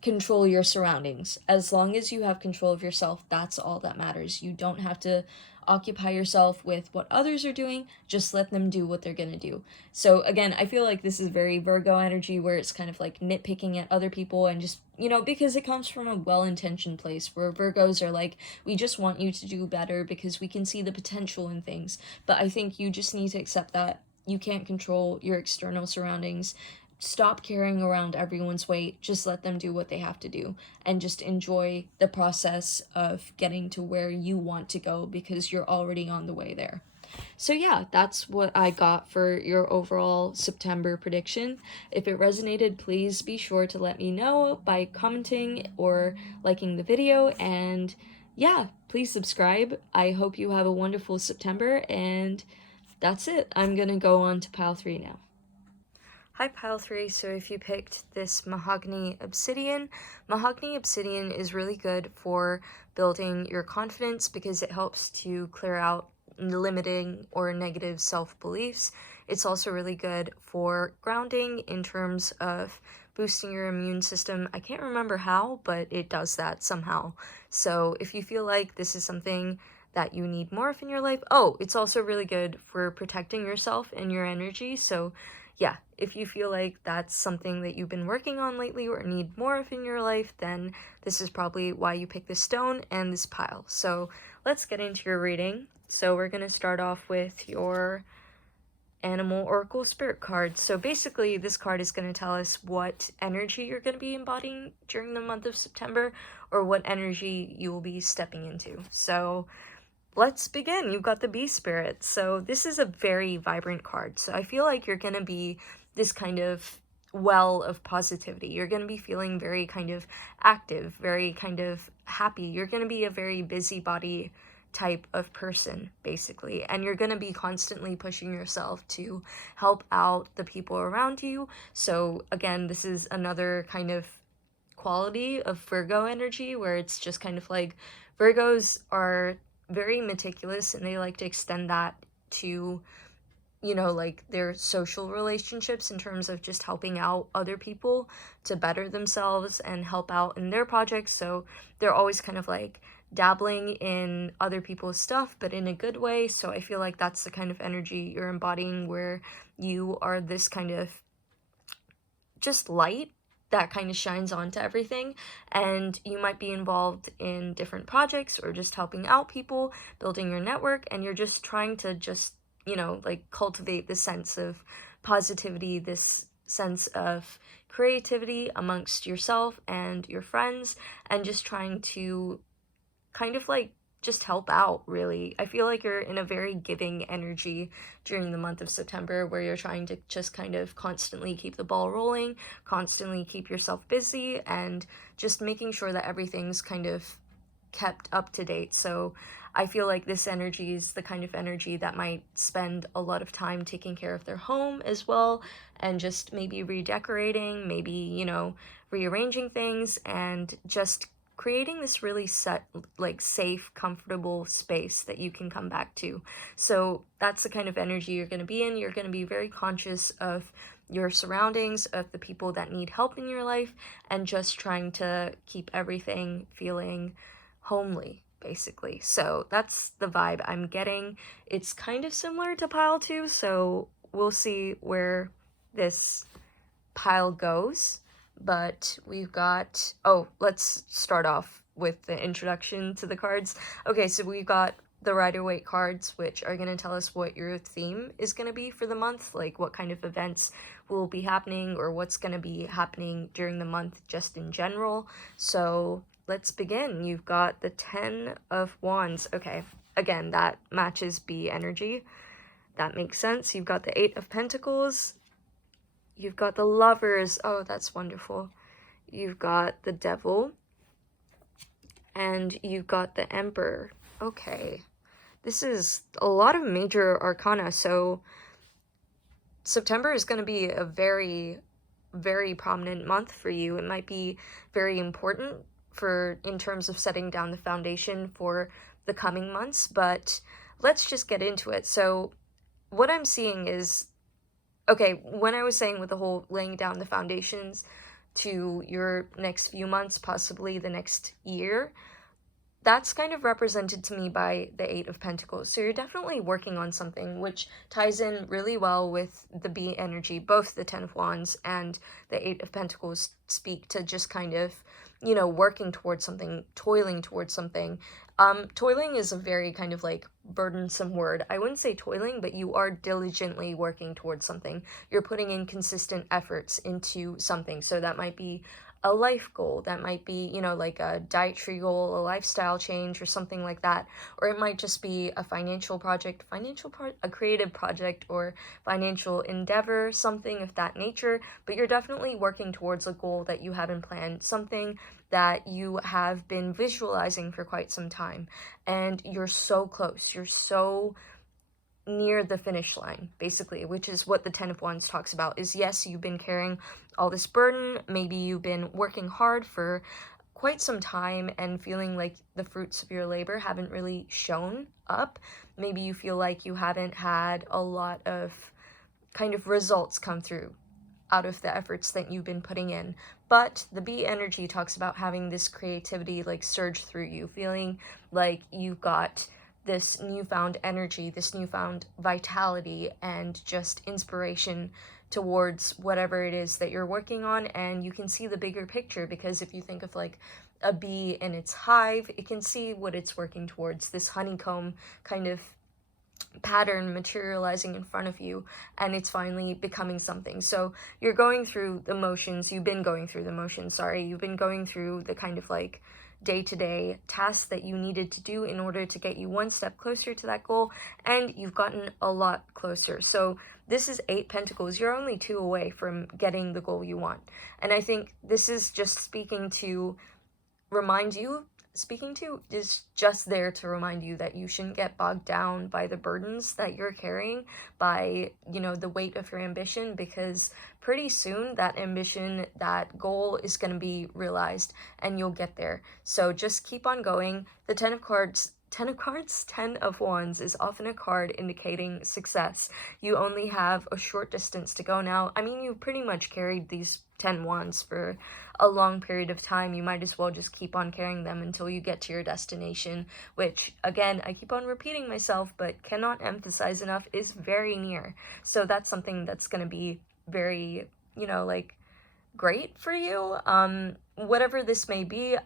control your surroundings. As long as you have control of yourself, that's all that matters. You don't have to occupy yourself with what others are doing, just let them do what they're gonna do. So again, I feel like this is very Virgo energy, where it's kind of like nitpicking at other people and just, you know, because it comes from a well-intentioned place where Virgos are like, we just want you to do better because we can see the potential in things. But I think you just need to accept that you can't control your external surroundings. Stop carrying around everyone's weight. Just let them do what they have to do and just enjoy the process of getting to where you want to go, because you're already on the way there. So yeah, that's what I got for your overall September prediction. If it resonated, please be sure to let me know by commenting or liking the video, and yeah, please subscribe. I hope you have a wonderful September, and that's it. I'm gonna go on to pile 3 now. Hi Pile 3, so if you picked this Mahogany Obsidian is really good for building your confidence because it helps to clear out limiting or negative self-beliefs. It's also really good for grounding in terms of boosting your immune system. I can't remember how, but it does that somehow. So if you feel like this is something that you need more of in your life, it's also really good for protecting yourself and your energy. So yeah, if you feel like that's something that you've been working on lately or need more of in your life, then this is probably why you picked this stone and this pile. So let's get into your reading. So we're going to start off with your Animal Oracle Spirit card. So basically, this card is going to tell us what energy you're going to be embodying during the month of September, or what energy you will be stepping into. So let's begin. You've got the Bee Spirit. So this is a very vibrant card. So I feel like you're going to be this kind of well of positivity. You're going to be feeling very kind of active, very kind of happy. You're going to be a very busybody type of person, basically. And you're going to be constantly pushing yourself to help out the people around you. So again, this is another kind of quality of Virgo energy, where it's just kind of like Virgos are very meticulous and they like to extend that to, you know, like their social relationships in terms of just helping out other people to better themselves and help out in their projects. So they're always kind of like dabbling in other people's stuff, but in a good way. So I feel like that's the kind of energy you're embodying, where you are this kind of just light that kind of shines onto everything, and you might be involved in different projects or just helping out people, building your network, and you're just trying to just, you know, like cultivate this sense of positivity, this sense of creativity amongst yourself and your friends, and just trying to kind of like just help out, really. I feel like you're in a very giving energy during the month of September, where you're trying to just kind of constantly keep the ball rolling, constantly keep yourself busy, and just making sure that everything's kind of kept up to date. So I feel like this energy is the kind of energy that might spend a lot of time taking care of their home as well, and just maybe redecorating, maybe, you know, rearranging things, and just creating this really safe, comfortable space that you can come back to. So that's the kind of energy you're going to be in. You're going to be very conscious of your surroundings, of the people that need help in your life, and just trying to keep everything feeling homely, basically. So that's the vibe I'm getting. It's kind of similar to pile 2, so we'll see where this pile goes. But we've got, let's start off with the introduction to the cards. Okay, so we've got the Rider-Waite cards, which are going to tell us what your theme is going to be for the month, like what kind of events will be happening or what's going to be happening during the month just in general. So let's begin. You've got the 10 of Wands. Okay, again, that matches B energy. That makes sense. You've got the 8 of Pentacles. You've got the Lovers. Oh, that's wonderful. You've got the Devil. And you've got the Emperor. Okay. This is a lot of major arcana, so September is going to be a very, very prominent month for you. It might be very important in terms of setting down the foundation for the coming months, but let's just get into it. So what I'm seeing is, okay, when I was saying with the whole laying down the foundations to your next few months, possibly the next year, that's kind of represented to me by the 8 of Pentacles. So you're definitely working on something, which ties in really well with the B energy. Both the 10 of Wands and the 8 of Pentacles speak to just kind of, you know, working towards something, toiling towards something. Toiling is a very kind of like burdensome word. I wouldn't say toiling, but you are diligently working towards something. You're putting in consistent efforts into something. So that might be a life goal, that might be, you know, like a dietary goal, a lifestyle change or something like that, or it might just be a financial project, a creative project or financial endeavor, something of that nature, but you're definitely working towards a goal that you have in plan, something that you have been visualizing for quite some time, and you're so close, you're so near the finish line, basically, which is what the 10 of Wands talks about. Is yes, you've been carrying all this burden, maybe you've been working hard for quite some time and feeling like the fruits of your labor haven't really shown up. Maybe you feel like you haven't had a lot of kind of results come through out of the efforts that you've been putting in. But the B energy talks about having this creativity like surge through you, feeling like you've got this newfound energy, this newfound vitality, and just inspiration towards whatever it is that you're working on. And you can see the bigger picture, because if you think of like a bee in its hive, it can see what it's working towards, this honeycomb kind of pattern materializing in front of you, and it's finally becoming something. So you're going through the motions, you've been going through the kind of like day-to-day tasks that you needed to do in order to get you one step closer to that goal, and you've gotten a lot closer. So this is 8 Pentacles. You're only 2 away from getting the goal you want. And I think this is just speaking to is just there to remind you that you shouldn't get bogged down by the burdens that you're carrying, by, you know, the weight of your ambition, because pretty soon that ambition, that goal is going to be realized and you'll get there. So just keep on going. The 10 of Wands is often a card indicating success. You only have a short distance to go now. I mean, you've pretty much carried these 10 wands for a long period of time. You might as well just keep on carrying them until you get to your destination, which, again, I keep on repeating myself, but cannot emphasize enough, is very near. So that's something that's going to be very, you know, like, great for you. Whatever this may be,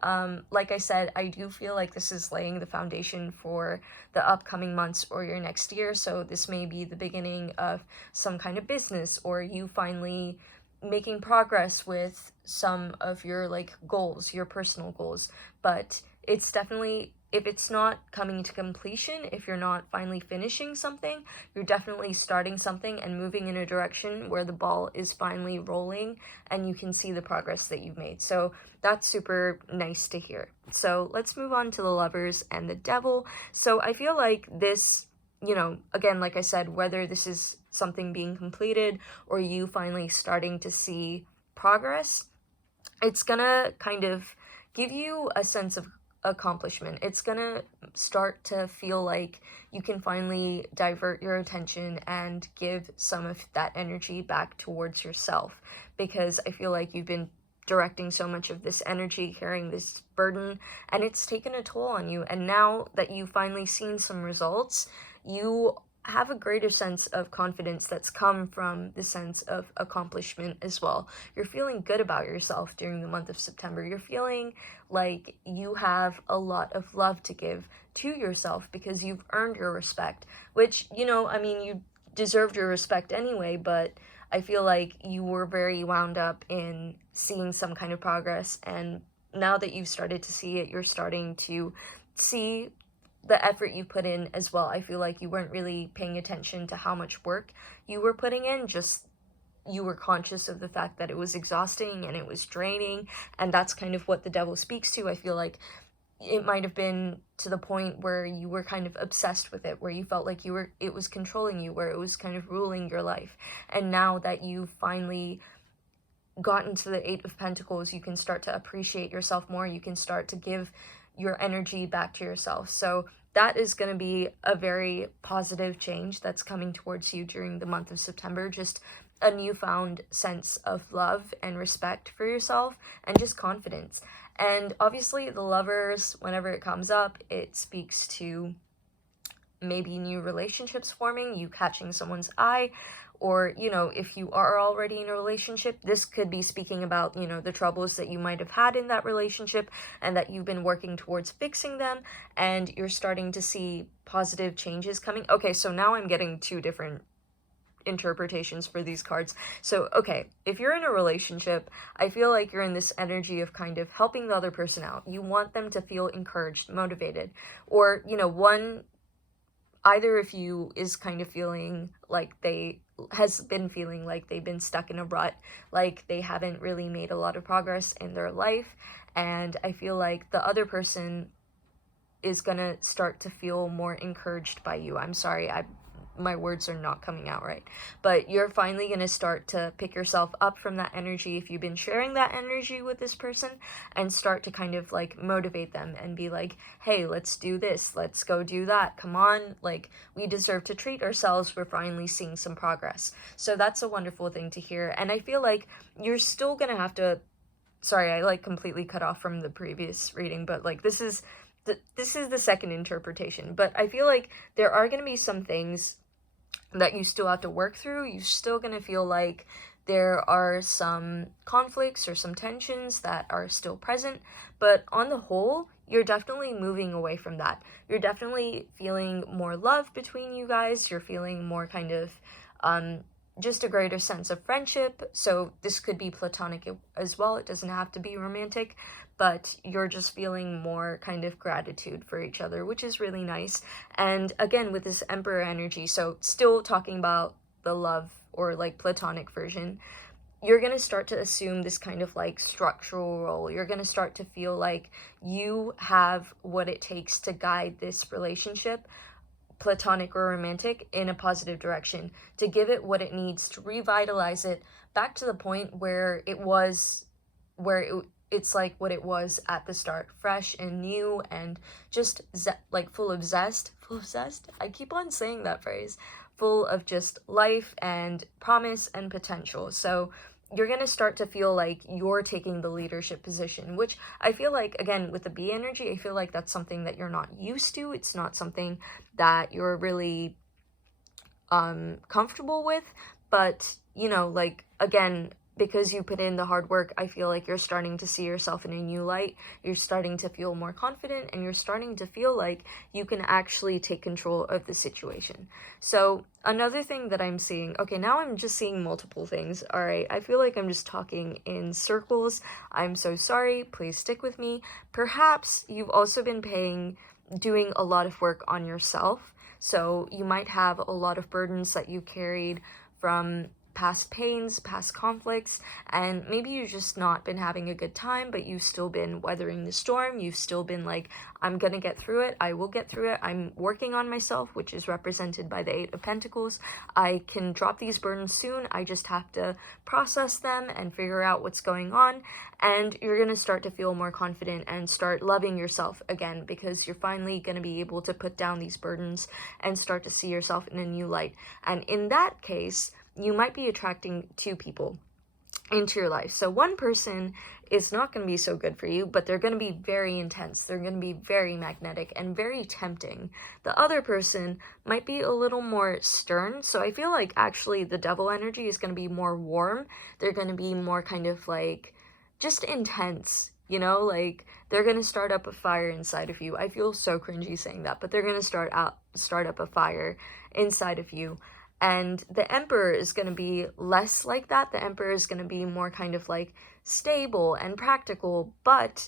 like I said, I do feel like this is laying the foundation for the upcoming months or your next year. So this may be the beginning of some kind of business, or you finally making progress with some of your like goals, your personal goals. But it's definitely, if it's not coming to completion, if you're not finally finishing something, you're definitely starting something and moving in a direction where the ball is finally rolling and you can see the progress that you've made. So that's super nice to hear. So let's move on to the Lovers and the Devil. So I feel like this, you know, again, like I said, whether this is something being completed or you finally starting to see progress, it's gonna kind of give you a sense of accomplishment. It's gonna start to feel like you can finally divert your attention and give some of that energy back towards yourself, because I feel like you've been directing so much of this energy, carrying this burden, and it's taken a toll on you. And now that you've finally seen some results, you have a greater sense of confidence that's come from the sense of accomplishment as well. You're feeling good about yourself during the month of September. You're feeling like you have a lot of love to give to yourself because you've earned your respect, which, you know, I mean, you deserved your respect anyway, but I feel like you were very wound up in seeing some kind of progress, and now that you've started to see it, you're starting to see the effort you put in as well. I feel like you weren't really paying attention to how much work you were putting in, just you were conscious of the fact that it was exhausting and it was draining, and that's kind of what the devil speaks to. I feel like it might have been to the point where you were kind of obsessed with it, where you felt like it was controlling you, where it was kind of ruling your life. And now that you finally gotten to the Eight of Pentacles, you can start to appreciate yourself more. You can start to give your energy back to yourself. So that is going to be a very positive change that's coming towards you during the month of September. Just a newfound sense of love and respect for yourself and just confidence. And obviously the Lovers, whenever it comes up, it speaks to maybe new relationships forming, you catching someone's eye, or, you know, if you are already in a relationship, this could be speaking about, you know, the troubles that you might have had in that relationship and that you've been working towards fixing them, and you're starting to see positive changes coming. Okay, so now I'm getting two different interpretations for these cards. So, okay, if you're in a relationship, I feel like you're in this energy of kind of helping the other person out. You want them to feel encouraged, motivated, or, you know, either of you is kind of feeling like has been feeling like they've been stuck in a rut, like they haven't really made a lot of progress in their life, and I feel like the other person is gonna start to feel more encouraged by you. I'm sorry, my words are not coming out right, but you're finally going to start to pick yourself up from that energy if you've been sharing that energy with this person, and start to kind of like motivate them and be like, hey, let's do this, let's go do that, come on, like we deserve to treat ourselves, we're finally seeing some progress. So that's a wonderful thing to hear. And I feel like you're still going to have to, sorry, I like completely cut off from the previous reading, but like this is the second interpretation, but I feel like there are going to be some things that you still have to work through. You're still going to feel like there are some conflicts or some tensions that are still present, but on the whole, you're definitely moving away from that. You're definitely feeling more love between you guys. You're feeling more kind of just a greater sense of friendship. So this could be platonic as well. It doesn't have to be romantic, but you're just feeling more kind of gratitude for each other, which is really nice. And again, with this Emperor energy, so still talking about the love or like platonic version, you're going to start to assume this kind of like structural role. You're going to start to feel like you have what it takes to guide this relationship, platonic or romantic, in a positive direction, to give it what it needs to revitalize it back to the point where it's like what it was at the start, fresh and new and just like full of zest. I keep on saying that phrase. Full of just life and promise and potential. So you're going to start to feel like you're taking the leadership position, which I feel like, again, with the bee energy, I feel like that's something that you're not used to. It's not something that you're really comfortable with. But, you know, like, again, because you put in the hard work, I feel like you're starting to see yourself in a new light. You're starting to feel more confident, and you're starting to feel like you can actually take control of the situation. So another thing that I'm seeing, okay, now I'm just seeing multiple things. All right, I feel like I'm just talking in circles. I'm so sorry. Please stick with me. Perhaps you've also been doing a lot of work on yourself. So you might have a lot of burdens that you carried from past pains, past conflicts, and maybe you've just not been having a good time, but you've still been weathering the storm. You've still been like, I'm gonna get through it. I will get through it. I'm working on myself, which is represented by the Eight of Pentacles. I can drop these burdens soon. I just have to process them and figure out what's going on. And you're gonna start to feel more confident and start loving yourself again, because you're finally gonna be able to put down these burdens and start to see yourself in a new light. And in that case, you might be attracting two people. into your life. So one person is not going to be so good for you, but they're going to be very intense. They're going to be very magnetic and very tempting. The other person might be a little more stern. So I feel like actually the devil energy is going to be more warm. They're going to be more kind of like just intense, you know, like they're going to start up a fire inside of you. I feel so cringy saying that, but they're going to start up a fire inside of you. And the Emperor is going to be less like that. The Emperor is going to be more kind of like stable and practical, but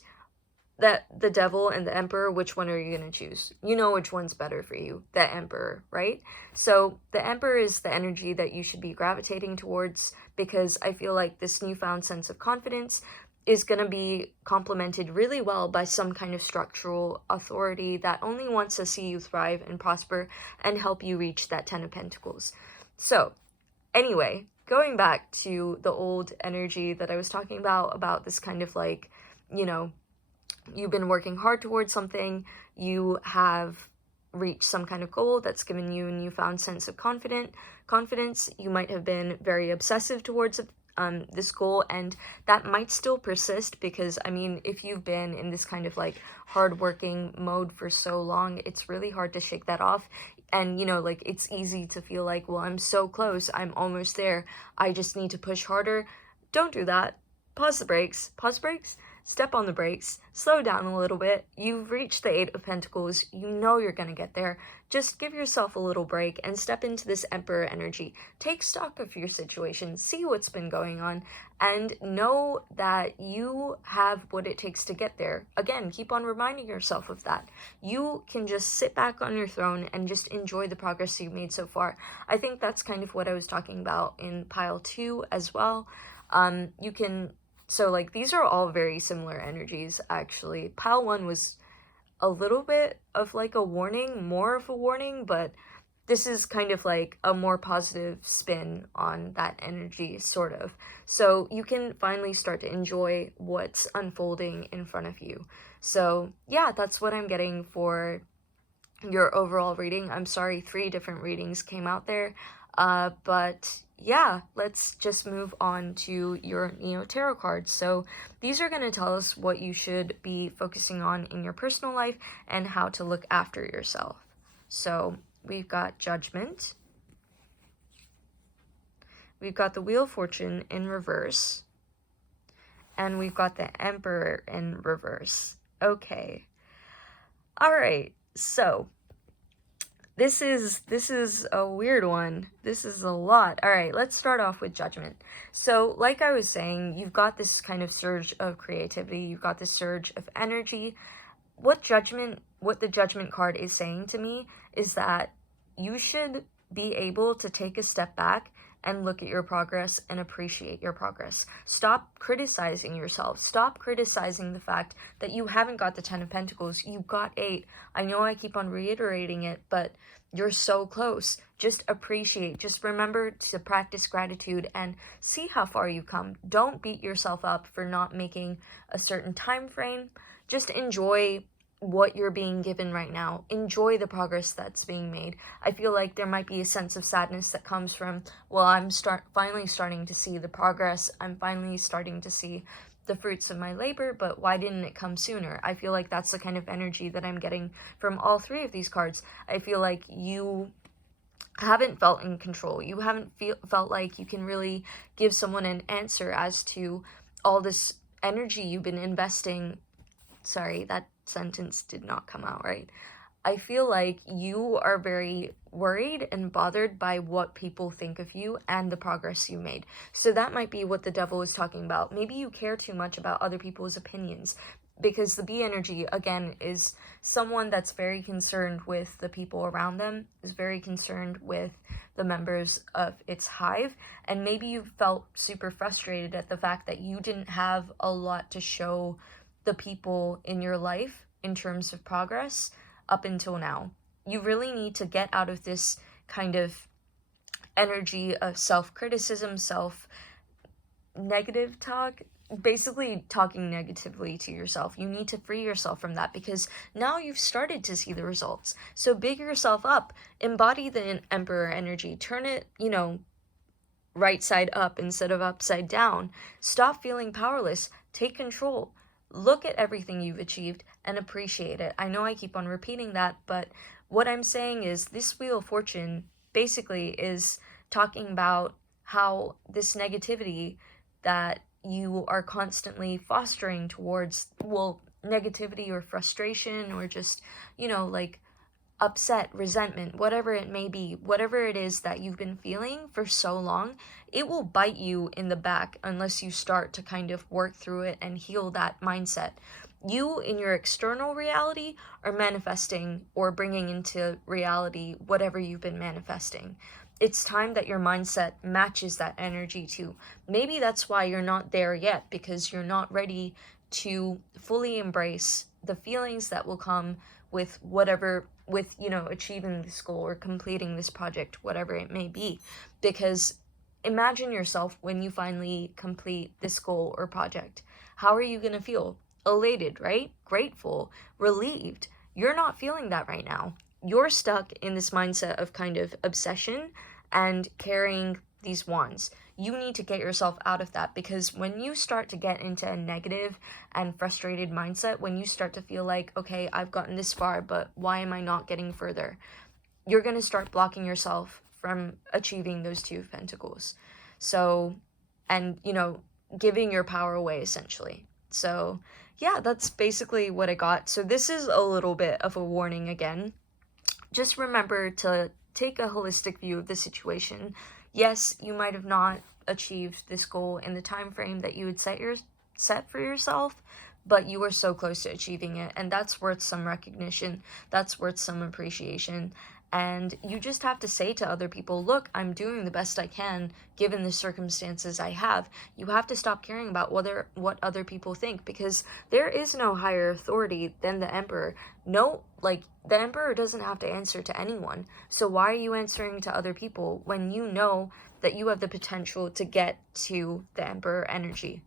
that the Devil and the Emperor, which one are you going to choose? You know which one's better for you, the Emperor, right? So the Emperor is the energy that you should be gravitating towards, because I feel like this newfound sense of confidence is going to be complemented really well by some kind of structural authority that only wants to see you thrive and prosper and help you reach that 10 of Pentacles. So, anyway, going back to the old energy that I was talking about this kind of like, you know, you've been working hard towards something, you have reached some kind of goal that's given you a newfound sense of confidence. You might have been very obsessive towards this goal, and that might still persist, because I mean, if you've been in this kind of like hardworking mode for so long, it's really hard to shake that off. And you know, like, it's easy to feel like, well, I'm so close, I'm almost there, I just need to push harder. Don't do that. Pause the brakes, step on the brakes, slow down a little bit. You've reached the 8 of Pentacles, you know you're gonna get there. Just give yourself a little break and step into this Emperor energy. Take stock of your situation, see what's been going on, and know that you have what it takes to get there. Again, keep on reminding yourself of that. You can just sit back on your throne and just enjoy the progress you've made so far. I think that's kind of what I was talking about in pile 2 as well. So, like, these are all very similar energies, actually. Pile 1 was a little bit of, like, a warning, more of a warning, but this is kind of, like, a more positive spin on that energy, sort of. So, you can finally start to enjoy what's unfolding in front of you. So, yeah, that's what I'm getting for your overall reading. I'm sorry, 3 different readings came out there, but yeah, let's just move on to your Neo Tarot cards. So these are going to tell us what you should be focusing on in your personal life and how to look after yourself. So we've got Judgment, we've got the Wheel of Fortune in reverse, and we've got the Emperor in reverse. Okay. All right. So this is a weird one. This is a lot. All right, let's start off with Judgment. So, like I was saying, you've got this kind of surge of creativity. You've got this surge of energy. What the Judgment card is saying to me is that you should be able to take a step back and look at your progress and appreciate your progress. Stop criticizing yourself. Stop criticizing the fact that you haven't got the 10 of Pentacles. You got 8. I know I keep on reiterating it, but you're so close. Just appreciate. Just remember to practice gratitude and see how far you come. Don't beat yourself up for not making a certain time frame. Just enjoy what you're being given right now. Enjoy the progress that's being made. I feel like there might be a sense of sadness that comes from, well, I'm finally starting to see the progress. I'm finally starting to see the fruits of my labor, but why didn't it come sooner? I feel like that's the kind of energy that I'm getting from all 3 of these cards. I feel like you haven't felt in control. You haven't felt like you can really give someone an answer as to all this energy you've been investing. Sorry, that sentence did not come out right. I feel like you are very worried and bothered by what people think of you and the progress you made. So that might be what the Devil is talking about. Maybe you care too much about other people's opinions, because the bee energy, again, is someone that's very concerned with the people around them, is very concerned with the members of its hive, and maybe you felt super frustrated at the fact that you didn't have a lot to show the people in your life in terms of progress up until now. You really need to get out of this kind of energy of self-criticism, self-negative talk, basically talking negatively to yourself. You need to free yourself from that, because now you've started to see the results. So big yourself up, embody the Emperor energy, turn it, right side up instead of upside down. Stop feeling powerless. Take control. Look at everything you've achieved and appreciate it. I know I keep on repeating that, but what I'm saying is this Wheel of Fortune basically is talking about how this negativity that you are constantly fostering towards, well, negativity or frustration or just, like upset, resentment, whatever it may be, whatever it is that you've been feeling for so long, it will bite you in the back unless you start to kind of work through it and heal that mindset. You, in your external reality, are manifesting or bringing into reality whatever you've been manifesting. It's time that your mindset matches that energy too. Maybe that's why you're not there yet, because you're not ready to fully embrace the feelings that will come with whatever, with achieving this goal or completing this project, whatever it may be. Because imagine yourself when you finally complete this goal or project. How are you going to feel? Elated, right? Grateful, relieved. You're not feeling that right now. You're stuck in this mindset of kind of obsession and carrying these wands. You need to get yourself out of that, because when you start to get into a negative and frustrated mindset, when you start to feel like, okay, I've gotten this far, but why am I not getting further? You're going to start blocking yourself from achieving those 2 of Pentacles. So, and, giving your power away essentially. So, yeah, that's basically what I got. So this is a little bit of a warning again. Just remember to take a holistic view of the situation. Yes, you might have not achieved this goal in the time frame that you had set for yourself, but you were so close to achieving it, and that's worth some recognition. That's worth some appreciation. And you just have to say to other people, look, I'm doing the best I can given the circumstances I have. You have to stop caring about what other people think, because there is no higher authority than the Emperor. No, like, the Emperor doesn't have to answer to anyone. So why are you answering to other people when you know that you have the potential to get to the Emperor energy?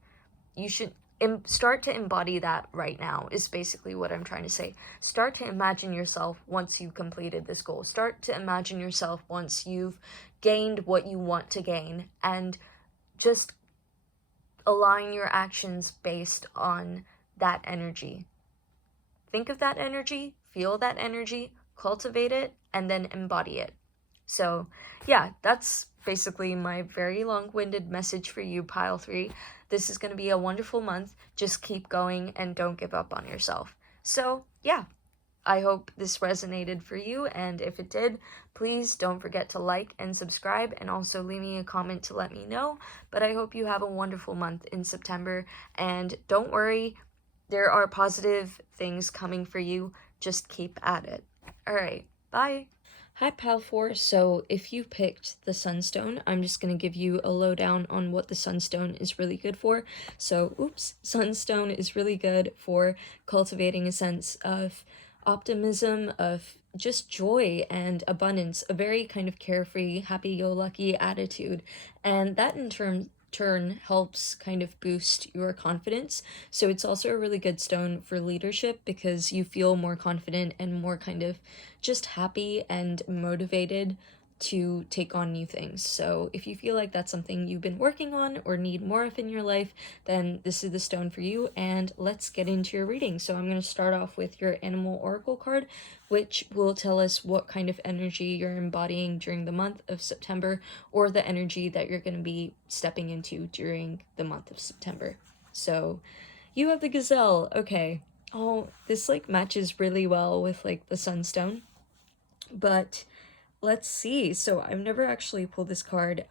You should start to embody that right now, is basically what I'm trying to say. Start to imagine yourself once you've completed this goal. Start to imagine yourself once you've gained what you want to gain, and just align your actions based on that energy. Think of that energy, feel that energy, cultivate it, and then embody it. So yeah, that's basically my very long-winded message for you, Pile 3. This is going to be a wonderful month. Just keep going and don't give up on yourself. So yeah, I hope this resonated for you, and if it did, please don't forget to like and subscribe, and also leave me a comment to let me know. But I hope you have a wonderful month in September, and don't worry, there are positive things coming for you. Just keep at it. Alright, bye! Hi Pal 4, so if you picked the Sunstone, I'm just going to give you a lowdown on what the Sunstone is really good for. So, Sunstone is really good for cultivating a sense of optimism, of just joy and abundance, a very kind of carefree, happy-go-lucky attitude, and that in turn helps kind of boost your confidence. So it's also a really good stone for leadership, because you feel more confident and more kind of just happy and motivated to take on new things. So if you feel like that's something you've been working on or need more of in your life, then this is the stone for you, and let's get into your reading. So I'm going to start off with your Animal Oracle card, which will tell us what kind of energy you're embodying during the month of September, or the energy that you're going to be stepping into during the month of September. So you have the Gazelle. Okay. Oh, this like matches really well with like the Sunstone. But let's see. So I've never actually pulled this card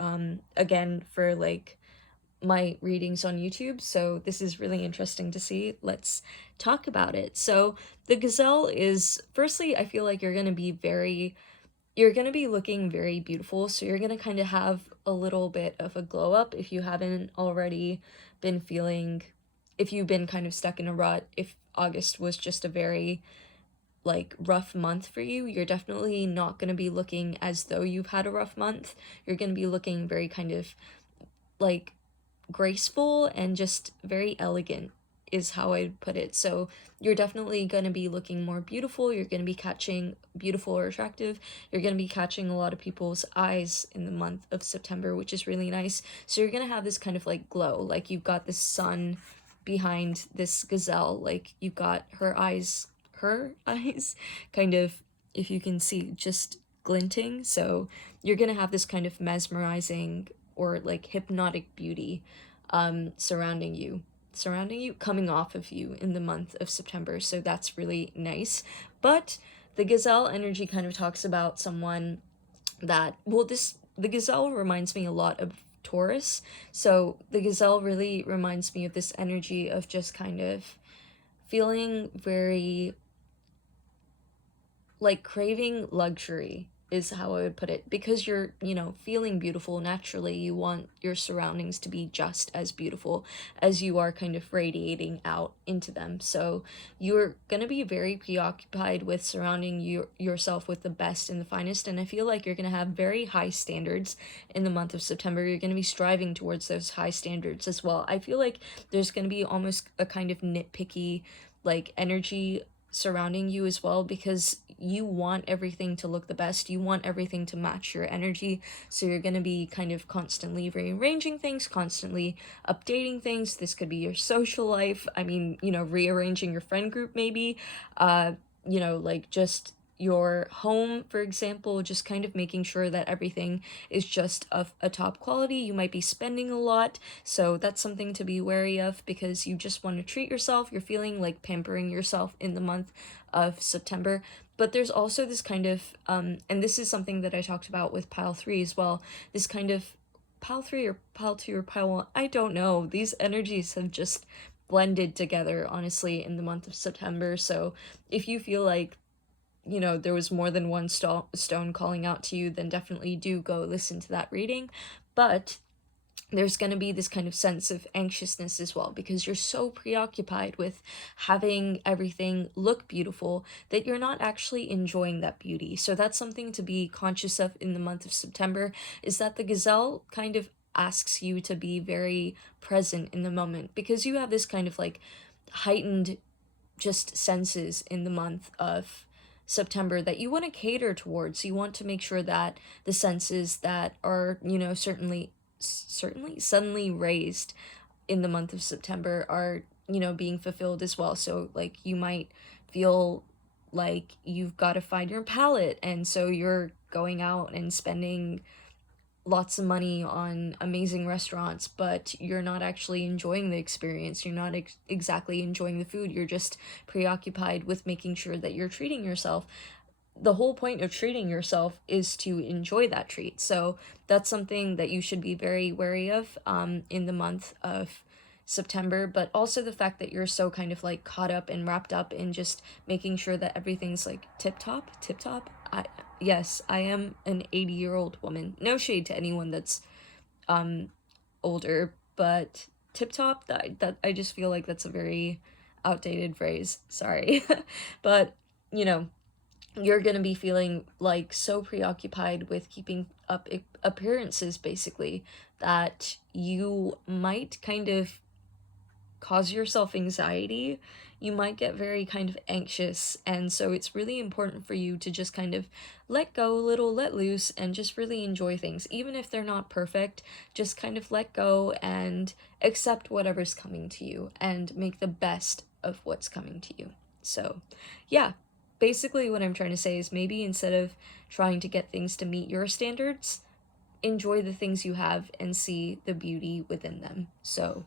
again for like my readings on YouTube, so this is really interesting to see. Let's talk about it. So the Gazelle is, firstly, I feel like you're going to be looking very beautiful, so you're going to kind of have a little bit of a glow up if you haven't already been feeling, if you've been kind of stuck in a rut, if August was just a very like rough month for you. You're definitely not going to be looking as though you've had a rough month. You're going to be looking very kind of like graceful and just very elegant is how I'd put it. So you're definitely going to be looking more beautiful. You're going to be catching beautiful or attractive. You're going to be catching a lot of people's eyes in the month of September, which is really nice. So you're going to have this kind of like glow, like you've got the sun behind this gazelle, like you've got her eyes kind of, if you can see, just glinting. So you're going to have this kind of mesmerizing or like hypnotic beauty surrounding you, coming off of you in the month of September. So that's really nice. But the gazelle energy kind of talks about someone that, well, the gazelle reminds me a lot of Taurus. So the gazelle really reminds me of this energy of just kind of feeling very like craving luxury is how I would put it, because you're, you know, feeling beautiful naturally. You want your surroundings to be just as beautiful as you are kind of radiating out into them. So you're going to be very preoccupied with surrounding yourself with the best and the finest, and I feel like you're going to have very high standards in the month of September. You're going to be striving towards those high standards as well. I feel like there's going to be almost a kind of nitpicky like energy surrounding you as well, because you want everything to look the best, you want everything to match your energy. So you're going to be kind of constantly rearranging things, constantly updating things. This could be your social life, I mean, you know, rearranging your friend group maybe, you know, like just your home, for example, just kind of making sure that everything is just of a top quality. You might be spending a lot, so that's something to be wary of, because you just want to treat yourself. You're feeling like pampering yourself in the month of September. But there's also this kind of, and this is something that I talked about with pile 3 as well, this kind of pile 3 or pile 2 or pile 1, I don't know. These energies have just blended together, honestly, in the month of September. So if you feel like, you know, there was more than one stone calling out to you, then definitely do go listen to that reading. But there's going to be this kind of sense of anxiousness as well, because you're so preoccupied with having everything look beautiful that you're not actually enjoying that beauty. So that's something to be conscious of in the month of September, is that the gazelle kind of asks you to be very present in the moment, because you have this kind of like heightened just senses in the month of September that you want to cater towards. You want to make sure that the senses that are, you know, certainly suddenly raised in the month of September are, you know, being fulfilled as well. So like you might feel like you've got to find your palette, and so you're going out and spending lots of money on amazing restaurants, but you're not actually enjoying the experience. You're not exactly enjoying the food. You're just preoccupied with making sure that you're treating yourself. The whole point of treating yourself is to enjoy that treat. So that's something that you should be very wary of in the month of September, but also the fact that you're so kind of like caught up and wrapped up in just making sure that everything's like tip top. Yes, I am an 80-year-old woman. No shade to anyone that's older, but tip top, that I just feel like that's a very outdated phrase. Sorry. But, you know, you're going to be feeling like so preoccupied with keeping up appearances basically that you might kind of cause yourself anxiety. You might get very kind of anxious, and so it's really important for you to just kind of let go a little, let loose, and just really enjoy things. Even if they're not perfect, just kind of let go and accept whatever's coming to you and make the best of what's coming to you. So yeah, basically what I'm trying to say is maybe instead of trying to get things to meet your standards, enjoy the things you have and see the beauty within them. So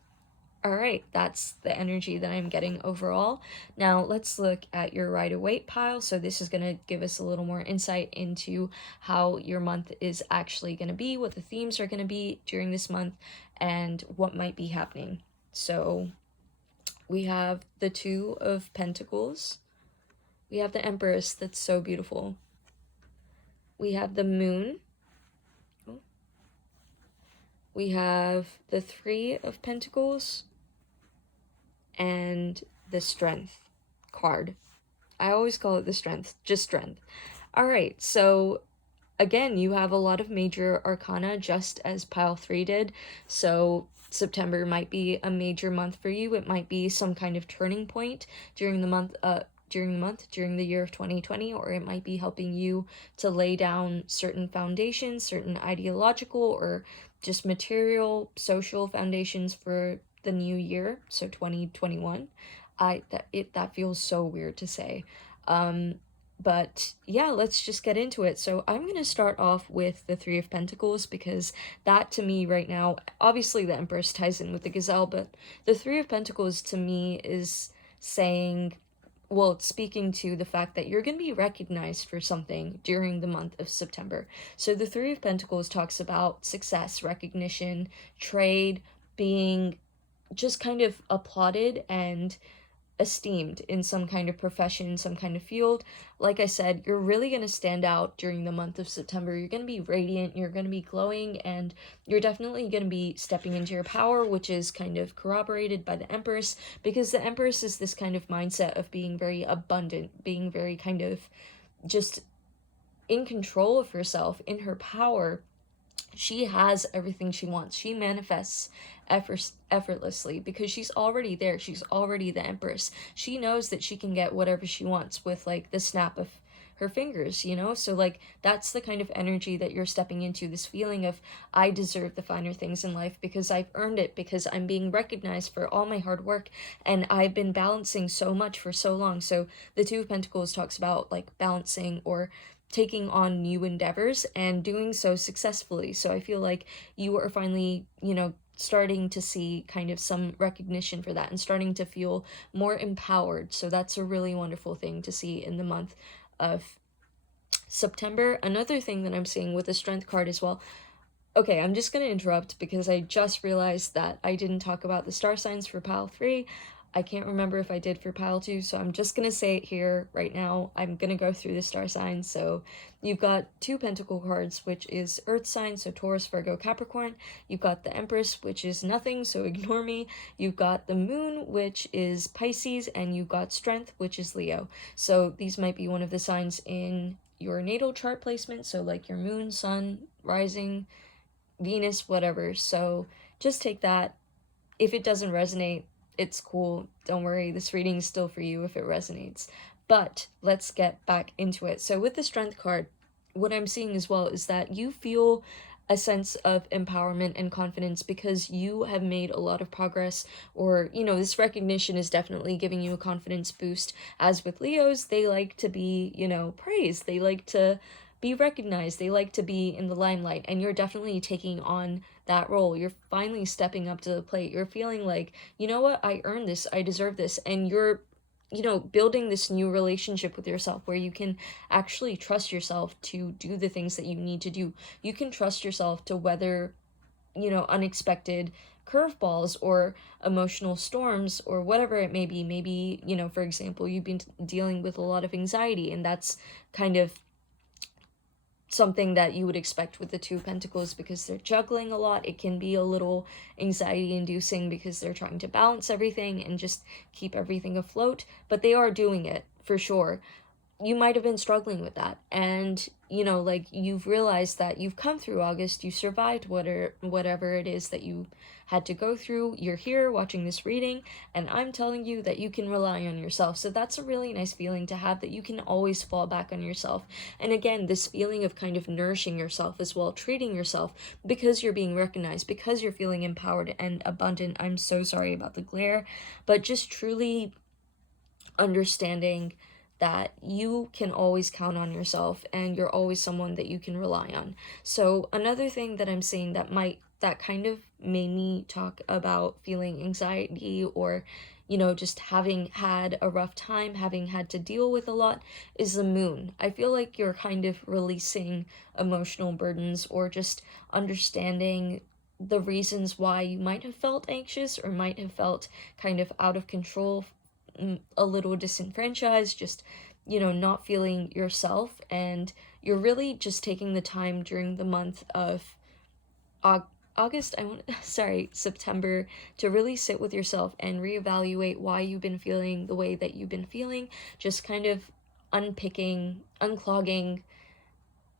alright, that's the energy that I'm getting overall. Now let's look at your Rider-Waite pile. So this is going to give us a little more insight into how your month is actually going to be, what the themes are going to be during this month, and what might be happening. So we have the Two of Pentacles. We have the Empress, that's so beautiful. We have the Moon. We have the Three of Pentacles. And the Strength card. I always call it the Strength, just Strength. Alright, so again, you have a lot of major arcana, just as pile 3 did. So September might be a major month for you. It might be some kind of turning point during the month, during the year of 2020, or it might be helping you to lay down certain foundations, certain ideological or just material, social foundations for the new year, so 2021. That feels so weird to say. But yeah, let's just get into it. So I'm going to start off with the Three of Pentacles, because that to me right now, obviously the Empress ties in with the Gazelle, but the Three of Pentacles to me is saying, well, it's speaking to the fact that you're going to be recognized for something during the month of September. So the Three of Pentacles talks about success, recognition, trade, being just kind of applauded and esteemed in some kind of profession, some kind of field. Like I said, you're really going to stand out during the month of September. You're going to be radiant, you're going to be glowing, and you're definitely going to be stepping into your power, which is kind of corroborated by the Empress, because the Empress is this kind of mindset of being very abundant, being very kind of just in control of herself, in her power. She has everything she wants. She manifests effortlessly because she's already there. She's already the Empress. She knows that she can get whatever she wants with like the snap of her fingers, you know? So like that's the kind of energy that you're stepping into, this feeling of I deserve the finer things in life because I've earned it, because I'm being recognized for all my hard work, and I've been balancing so much for so long. So the Two of Pentacles talks about like balancing or taking on new endeavors and doing so successfully. So I feel like you are finally, starting to see kind of some recognition for that and starting to feel more empowered. So that's a really wonderful thing to see in the month of September. Another thing that I'm seeing with the Strength card as well. Okay, I'm just going to interrupt because I just realized that I didn't talk about the star signs for pile 3. I can't remember if I did for pile 2, so I'm just going to say it here right now. I'm going to go through the star signs. So you've got 2 pentacle cards, which is earth signs, so Taurus, Virgo, Capricorn. You've got the Empress, which is nothing, so ignore me. You've got the moon, which is Pisces, and you've got strength, which is Leo. So these might be one of the signs in your natal chart placement, so like your moon, sun, rising, Venus, whatever. So just take that. If it doesn't resonate, it's cool. Don't worry, this reading is still for you if it resonates. But let's get back into it. So with the Strength card, what I'm seeing as well is that you feel a sense of empowerment and confidence because you have made a lot of progress, or this recognition is definitely giving you a confidence boost. As with Leos, they like to be praised, they like to be recognized, they like to be in the limelight, and you're definitely taking on that role. You're finally stepping up to the plate. You're feeling like, you know what, I earned this, I deserve this, and you're building this new relationship with yourself where you can actually trust yourself to do the things that you need to do. You can trust yourself to weather, unexpected curveballs or emotional storms or whatever it may be. Maybe, for example, you've been dealing with a lot of anxiety, and that's kind of something that you would expect with the Two of Pentacles because they're juggling a lot. It can be a little anxiety inducing because they're trying to balance everything and just keep everything afloat, but they are doing it for sure. You might have been struggling with that, and you've realized that you've come through August, you survived whatever it is that you had to go through. You're here watching this reading, and I'm telling you that you can rely on yourself. So that's a really nice feeling to have, that you can always fall back on yourself. And again, this feeling of kind of nourishing yourself as well, treating yourself, because you're being recognized, because you're feeling empowered and abundant. I'm so sorry about the glare, but just truly understanding that you can always count on yourself and you're always someone that you can rely on. So another thing that I'm seeing that kind of made me talk about feeling anxiety, or just having had a rough time, having had to deal with a lot, is the moon. I feel like you're kind of releasing emotional burdens, or just understanding the reasons why you might have felt anxious or might have felt kind of out of control, a little disenfranchised, just not feeling yourself. And you're really just taking the time during the month of September, to really sit with yourself and reevaluate why you've been feeling the way that you've been feeling, just kind of unclogging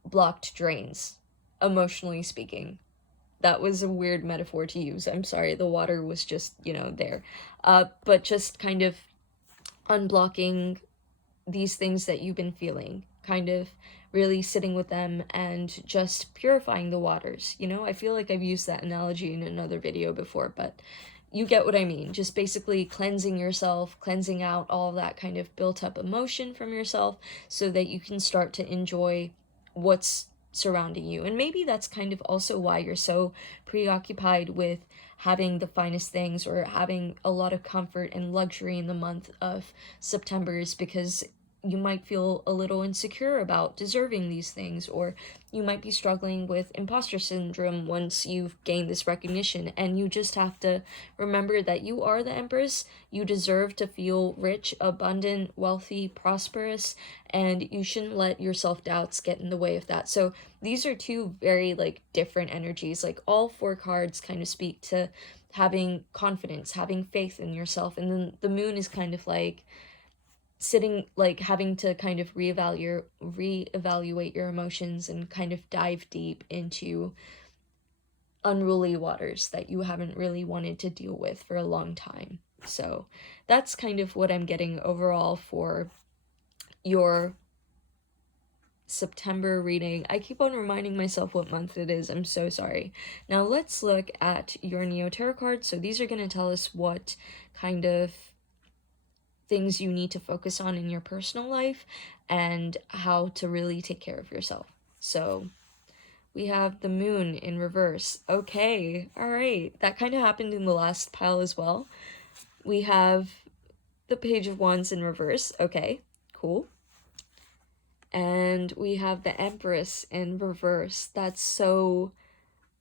blocked drains, emotionally speaking. that was a weird metaphor to use. I'm sorry, the water was just, you know, there. But just kind of unblocking these things that you've been feeling, kind of really sitting with them and just purifying the waters. You know, I feel like I've used that analogy in another video before, but you get what I mean. Just basically cleansing yourself, cleansing out all that kind of built up emotion from yourself so that you can start to enjoy what's surrounding you. And maybe that's kind of also why you're so preoccupied with having the finest things or having a lot of comfort and luxury in the month of September, is because you might feel a little insecure about deserving these things, or you might be struggling with imposter syndrome once you've gained this recognition. And you just have to remember that you are the Empress. You deserve to feel rich, abundant, wealthy, prosperous, and you shouldn't let your self-doubts get in the way of that. So these are two very like different energies. Like all four cards kind of speak to having confidence, having faith in yourself, and then the moon is kind of like sitting, like having to kind of reevaluate your emotions and kind of dive deep into unruly waters that you haven't really wanted to deal with for a long time. So that's kind of what I'm getting overall for your September reading. I keep on reminding myself what month it is. I'm so sorry. Now let's look at your Neo Tarot cards. So these are going to tell us what kind of things you need to focus on in your personal life and how to really take care of yourself. So we have the moon in reverse. Okay, all right. That kind of happened in the last pile as well. We have the Page of Wands in reverse. Okay, cool. And we have the Empress in reverse. That's so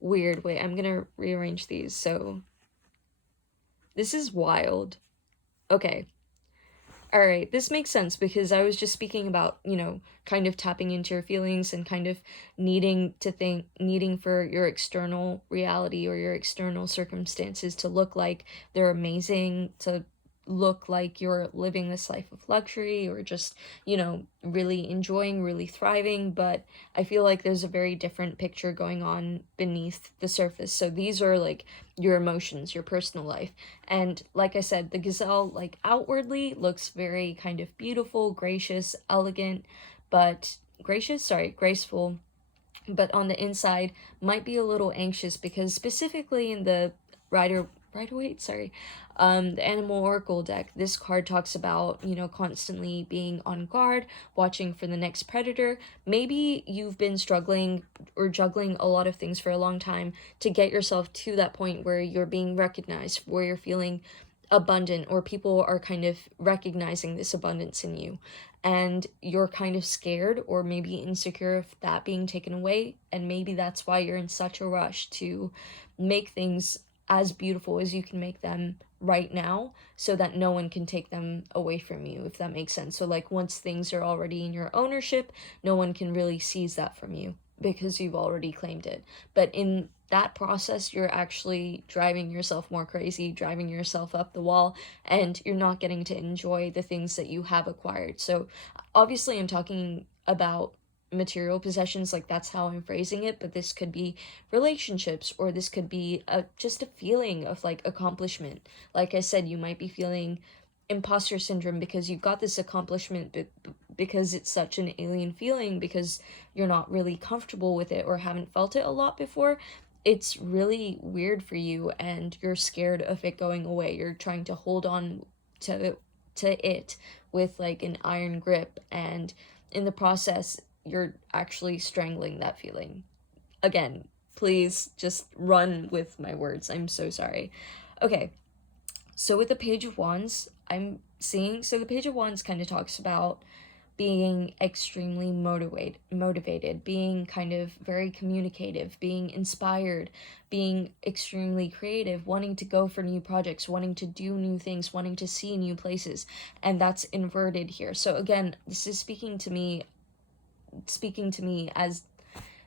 weird. Wait, I'm gonna rearrange these. So this is wild. Okay. All right, this makes sense because I was just speaking about, you know, kind of tapping into your feelings and kind of needing for your external reality or your external circumstances to look like they're amazing, to look like you're living this life of luxury or just, you know, really enjoying, really thriving. But I feel like there's a very different picture going on beneath the surface. So these are like your emotions, your personal life. And like I said, the gazelle, like outwardly looks very kind of beautiful, gracious, elegant, but graceful, but on the inside might be a little anxious because specifically in the Waite, the Animal Oracle deck, this card talks about, you know, constantly being on guard, watching for the next predator. Maybe you've been struggling or juggling a lot of things for a long time to get yourself to that point where you're being recognized, where you're feeling abundant, or people are kind of recognizing this abundance in you. And you're kind of scared or maybe insecure of that being taken away. And maybe that's why you're in such a rush to make things as beautiful as you can make them right now so that no one can take them away from you, if that makes sense. So like once things are already in your ownership, no one can really seize that from you because you've already claimed it. But in that process, you're actually driving yourself more crazy, driving yourself up the wall, and you're not getting to enjoy the things that you have acquired. So obviously I'm talking about material possessions, like that's how I'm phrasing it, but this could be relationships, or this could be just a feeling of like accomplishment. Like I said, you might be feeling imposter syndrome because you got this accomplishment, but because it's such an alien feeling, because you're not really comfortable with it or haven't felt it a lot before, it's really weird for you and you're scared of it going away. You're trying to hold on to it with like an iron grip, and in the process you're actually strangling that feeling. Again, please just run with my words. I'm so sorry. Okay, so with the Page of Wands, I'm seeing, so the Page of Wands kind of talks about being extremely motivated, being kind of very communicative, being inspired, being extremely creative, wanting to go for new projects, wanting to do new things, wanting to see new places, and that's inverted here. So again, this is speaking to me as,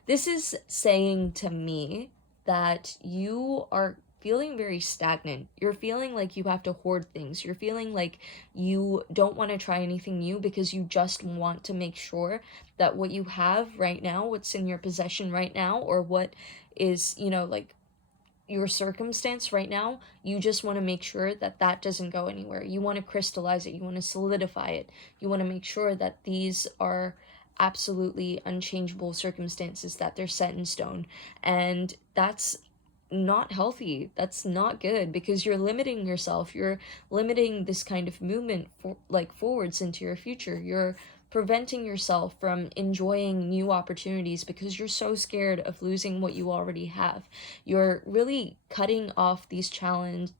this is saying to me that you are feeling very stagnant. You're feeling like you have to hoard things. You're feeling like you don't want to try anything new because you just want to make sure that what you have right now, what's in your possession right now, or what is, you know, like your circumstance right now, you just want to make sure that that doesn't go anywhere. You want to crystallize it, you want to solidify it, you want to make sure that these are absolutely unchangeable circumstances, that they're set in stone. And that's not healthy. That's not good, because you're limiting yourself. You're limiting this kind of movement for, like, forwards into your future. You're preventing yourself from enjoying new opportunities because you're so scared of losing what you already have. You're really cutting off these challenge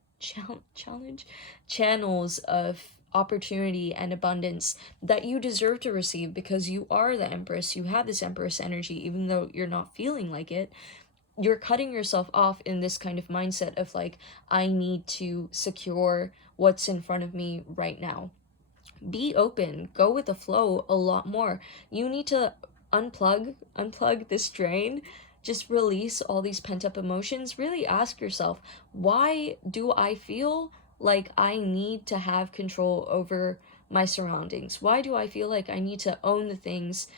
channels of opportunity and abundance that you deserve to receive, because you are the Empress. You have this Empress energy, even though you're not feeling like it. You're cutting yourself off in this kind of mindset of like, I need to secure what's in front of me right now. Be open, go with the flow a lot more. You need to unplug this drain. Just release all these pent up emotions. Really ask yourself, why do I feel like I need to have control over my surroundings? Why do I feel like I need to own the things?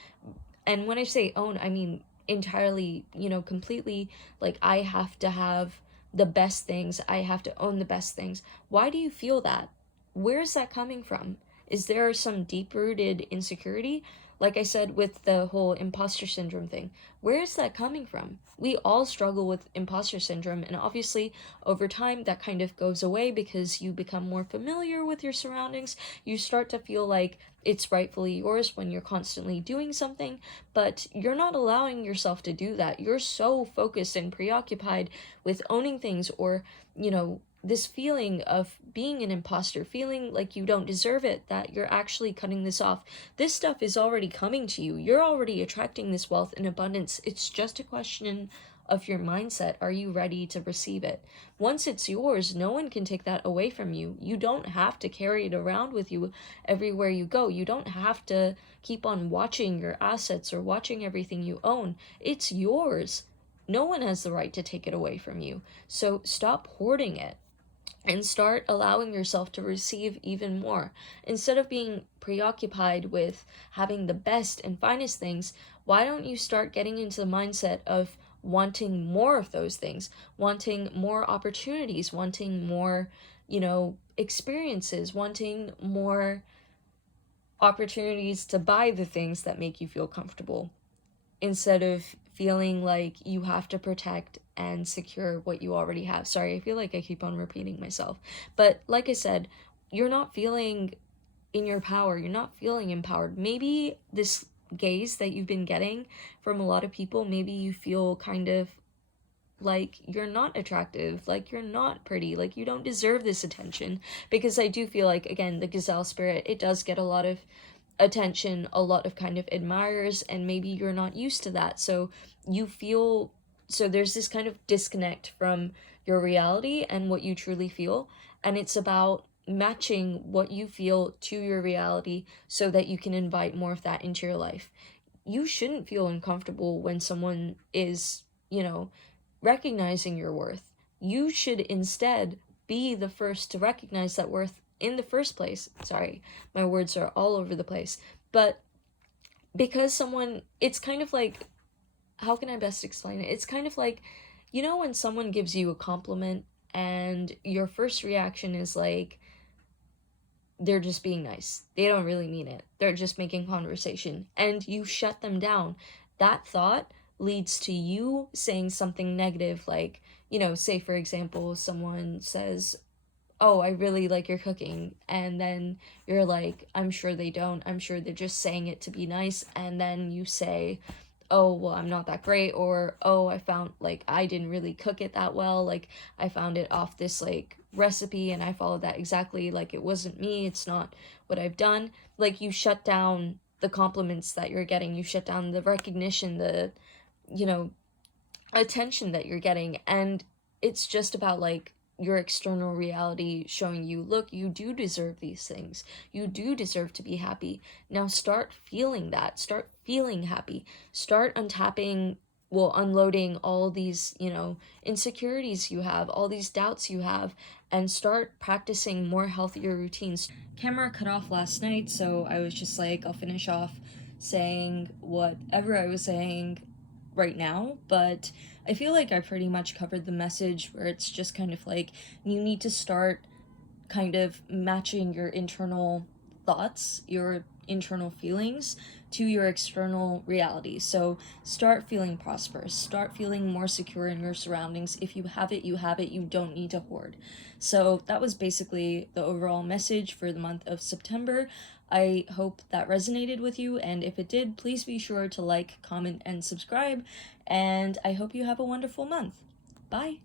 And when I say own, I mean entirely, completely. Like, I have to have the best things, I have to own the best things. Why do you feel that? Where is that coming from? Is there some deep rooted insecurity? Like I said with the whole imposter syndrome thing, where is that coming from? We all struggle with imposter syndrome, and obviously over time that kind of goes away because you become more familiar with your surroundings. You start to feel like it's rightfully yours when you're constantly doing something, but you're not allowing yourself to do that. You're so focused and preoccupied with owning things, or, this feeling of being an imposter, feeling like you don't deserve it, that you're actually cutting this off. This stuff is already coming to you. You're already attracting this wealth in abundance. It's just a question of your mindset. Are you ready to receive it? Once it's yours, no one can take that away from you. You don't have to carry it around with you everywhere you go. You don't have to keep on watching your assets or watching everything you own. It's yours. No one has the right to take it away from you. So stop hoarding it and start allowing yourself to receive even more. Instead of being preoccupied with having the best and finest things, why don't you start getting into the mindset of wanting more of those things, wanting more opportunities, wanting more, experiences, wanting more opportunities to buy the things that make you feel comfortable, instead of feeling like you have to protect and secure what you already have. Sorry, I feel like I keep on repeating myself. But like I said, you're not feeling in your power. You're not feeling empowered. Maybe this gaze that you've been getting from a lot of people, maybe you feel kind of like you're not attractive, like you're not pretty, like you don't deserve this attention. Because I do feel like, again, the gazelle spirit, it does get a lot of attention, a lot of kind of admirers, and maybe you're not used to that. So there's this kind of disconnect from your reality and what you truly feel. And it's about matching what you feel to your reality so that you can invite more of that into your life. You shouldn't feel uncomfortable when someone is, recognizing your worth. You should instead be the first to recognize that worth in the first place. Sorry, my words are all over the place. But because it's kind of like, how can I best explain it? It's kind of like, when someone gives you a compliment and your first reaction is like, they're just being nice. They don't really mean it. They're just making conversation. And you shut them down. That thought leads to you saying something negative, like, say for example, someone says, oh, I really like your cooking. And then you're like, I'm sure they don't. I'm sure they're just saying it to be nice. And then you say, oh, well, I'm not that great. Or, oh, I found, like, I didn't really cook it that well. Like, I found it off this, like, recipe and I followed that exactly. Like, it wasn't me. It's not what I've done. Like, you shut down the compliments that you're getting. You shut down the recognition, the, attention that you're getting. And it's just about, like, your external reality showing you, look, you do deserve these things. You do deserve to be happy. Now start feeling that. Start feeling happy. Start unloading all these, insecurities you have, all these doubts you have, and start practicing more healthier routines. Camera cut off last night, so I was just like, I'll finish off saying whatever I was saying right now, but I feel like I pretty much covered the message where it's just kind of like you need to start kind of matching your internal thoughts, your internal feelings to your external reality. So start feeling prosperous, start feeling more secure in your surroundings. If you have it, you have it. You don't need to hoard. So that was basically the overall message for the month of September. I hope that resonated with you, and if it did, please be sure to like, comment, and subscribe, and I hope you have a wonderful month. Bye!